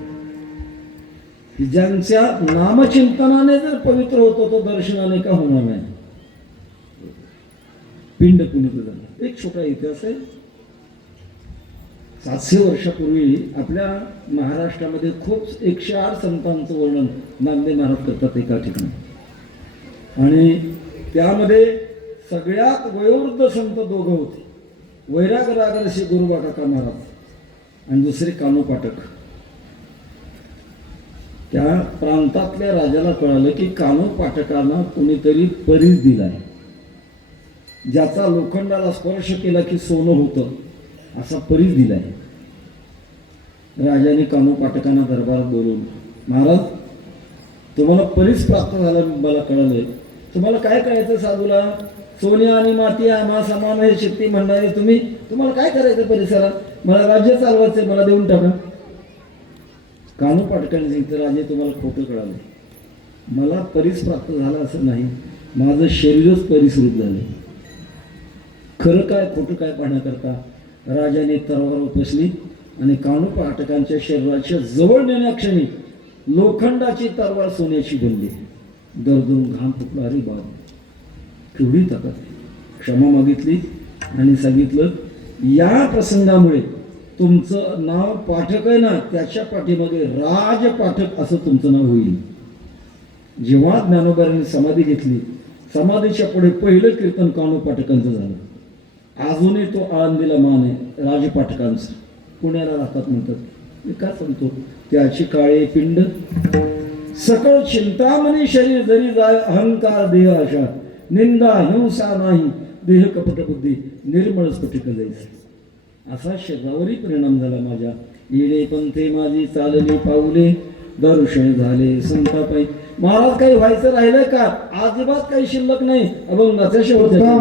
ज्यांच्या नामचिंतनाने जर पवित्र होतो तो दर्शनाने का होणार नाही पिंड पुनीत झाला एक छोटा इतिहास आहे 700 वर्षापूर्वी आपल्या महाराष्ट्रामध्ये खूप 108 संतांचं वर्णन नामदेव महाराज करतात एका ठिकाणी आणि त्यामध्ये सगळ्यात वयोवृद्ध संत दोघं होते वैरागरागर श्री गुरुबा काका महाराज आणि दुसरे कान्हो पाठक त्या प्रांतातल्या राजाला कळालं की कान्हो पाठकांना कोणीतरी परीस दिलाय ज्याचा लोखंडाला स्पर्श केला की सोनं होतं असा परीस दिलाय राजाने कान्हो पाठकांना दरबारात बोलवलं महाराज तुम्हाला परीस प्राप्त झाला मला कळलंय तुम्हाला काय करायचं साधूला सोने आणि माती आम्हा समान आहे शक्ती म्हणणारे तुम्हाला काय करायचं परिसरात मला राज्य चालवायचंय मला देऊन टाका कान्हो पाटकांनी सांगितलं राजे तुम्हाला खोटं कळालंय मला परीस प्राप्त झाला असं नाही माझं शरीरच परिसरूप झालं खरं काय खोटं काय पाहण्याकरता राजाने तलवार उपसली आणि कान्हो पाटकांच्या शरीराच्या जवळ नेण्याक्षणी लोखंडाची तलवार सोन्याची बनली दर्दून घाम फुटला अरे बाब केवढी ताकद क्षमा मागितली आणि सांगितलं या प्रसंगामुळे तुमचं नाव पाठक आहे ना त्याच्या पाठीमागे राज पाठक असं तुमचं नाव होईल जेव्हा ज्ञानोबांनी समाधी घेतली समाधीच्या पुढे पहिलं कीर्तन कान्हो पाठकांचं झालं अजूनही तो आळंदीला मान आहे राजपाठकांचा पुण्याला राहतात म्हणतात मी काय सांगतो त्याची काळे पिंड सकळ चिंतामणी शरीर जरी जाय अहंकार देह अशा निंदा हिंसा नाही देह कपट बुद्धी निर्मळ स्फटिक जायचे असा शरीरावरही परिणाम झाला माझ्या येडे पंथे माझी चालली पाऊले दर्शन झाले संतापाई महाराज काही व्हायचं राहिलंय का अजिबात काही शिल्लक नाही अभंगाच्या शेवटच्या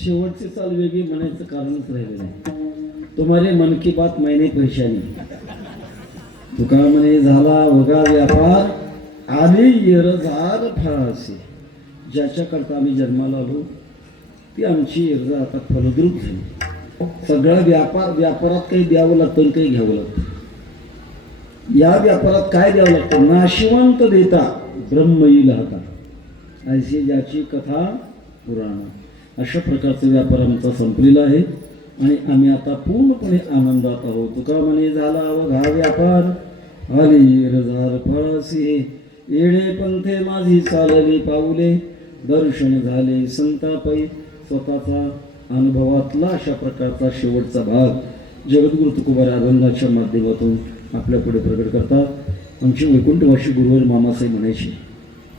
शेवटची चाल वेगळी म्हणायचं कारणच राहिलं नाही. तुम्हारे मन की बात मैंने पहचानी. तुका म्हणे झाला वगा व्यापार आली येरझार फळासी. ज्याच्याकरता आम्ही जन्माला आलो ती आमची येरझ आता फलद्रूप झाली. सगळा व्यापारात काही द्यावं लागतं आणि काही घ्यावं लागतं. या व्यापारात काय द्यावं लागतं? नाशिवंत देता ब्रह्म येईल हाता, अशी ज्याची कथा पुराण. अशा प्रकारचा व्यापार आमचा संपलेला आहे आणि आम्ही आता पूर्णपणे आनंदात आहोत. तुका म्हणे झाला अवघा व्यापार आली येरझार फळासी. येणे पंथे माझी चालली पाऊले दर्शन झाले संतापाई. स्वतःचा अनुभवातला अशा प्रकारचा शेवटचा भाग जगद्गुरु तुकोबाराय अभंगाच्या माध्यमातून आपल्यापुढे प्रकट करतात. आमचे वैकुंठवासी गुरुवर मामासाहेब म्हणायचे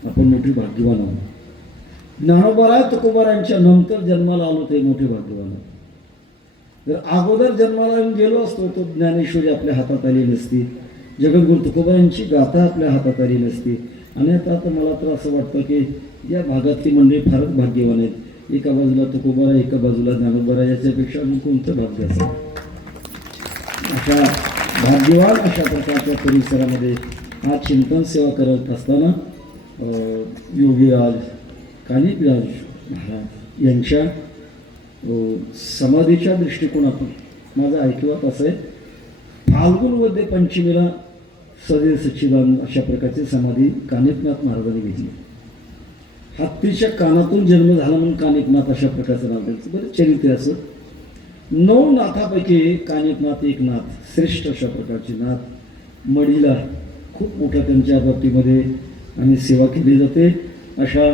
आपण मोठी भाग्यवान आहोत. ज्ञानोबाराय तुकोबारायांच्या नंतर जन्माला आलो ते मोठे भाग्यवान. जर अगोदर जन्माला येऊन गेलो असतो तो ज्ञानेश्वरी आपल्या हातात आली नसती, जगद्गुरु तुकोबारायांची गाथा आपल्या हातात आली नसती. आणि आता मला तर असं वाटतं की या भागातली मंडळी फारच भाग्यवान आहेत. एका बाजूला तुकोबाराय, एका बाजूला ज्ञानोबाराय, याच्यापेक्षा अजून कोणतं भाग्य असेल? अशा भाग्यवान अशा प्रकारच्या परिसरामध्ये आज चिंतन सेवा करत असताना योगीराज कानिपराज महाराज यांच्या समाधीच्या दृष्टिकोनातून माझं ऐकवत असं आहे, फाल्गुन वद्य पंचमीला सदे सच्चिदानंद अशा प्रकारची समाधी कानिपनाथ महाराजांनी घेतली. हत्तीच्या कानातून जन्म झाला म्हणून कानिपनाथ अशा प्रकारचं नाव द्यायचं. बरं चरित्र असं 9 नाथापैकी कानिपनाथ एक नाथ, श्रेष्ठ अशा प्रकारचे नाथ. मढीला खूप मोठ्या त्यांच्या बाबतीमध्ये आणि सेवा केली जाते. अशा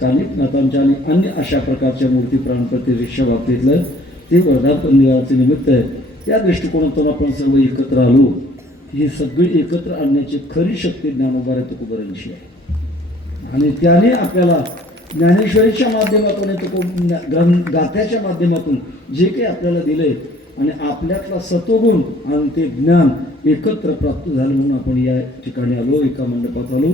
कानिपनाथांच्या आणि अन्य अशा प्रकारच्या मूर्ती प्राणप्रतिष्ठेच्या बाबतीतलं ते वर्धापन दिनाचे निमित्त आहे. या दृष्टिकोनातून आपण सर्व एकत्र आलो. ही सगळी एकत्र आणण्याची खरी शक्ती ज्ञानोबाराय तुकोबारायांची आहे. आणि त्याने आपल्याला ज्ञानेश्वरीच्या माध्यमातून गाथ्याच्या माध्यमातून जे काही आपल्याला दिले आणि आपल्यातला सत्वगुण आणि ते ज्ञान एकत्र प्राप्त झालं म्हणून आपण या ठिकाणी आलो, एका मंडपात आलो.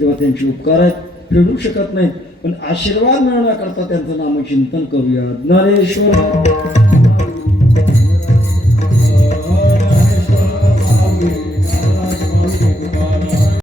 तेव्हा त्यांचे उपकार आहेत, फेडू शकत नाहीत, पण आशीर्वाद मिळवण्याकरता त्यांचं नामचिंतन करूया. ज्ञानेश्वर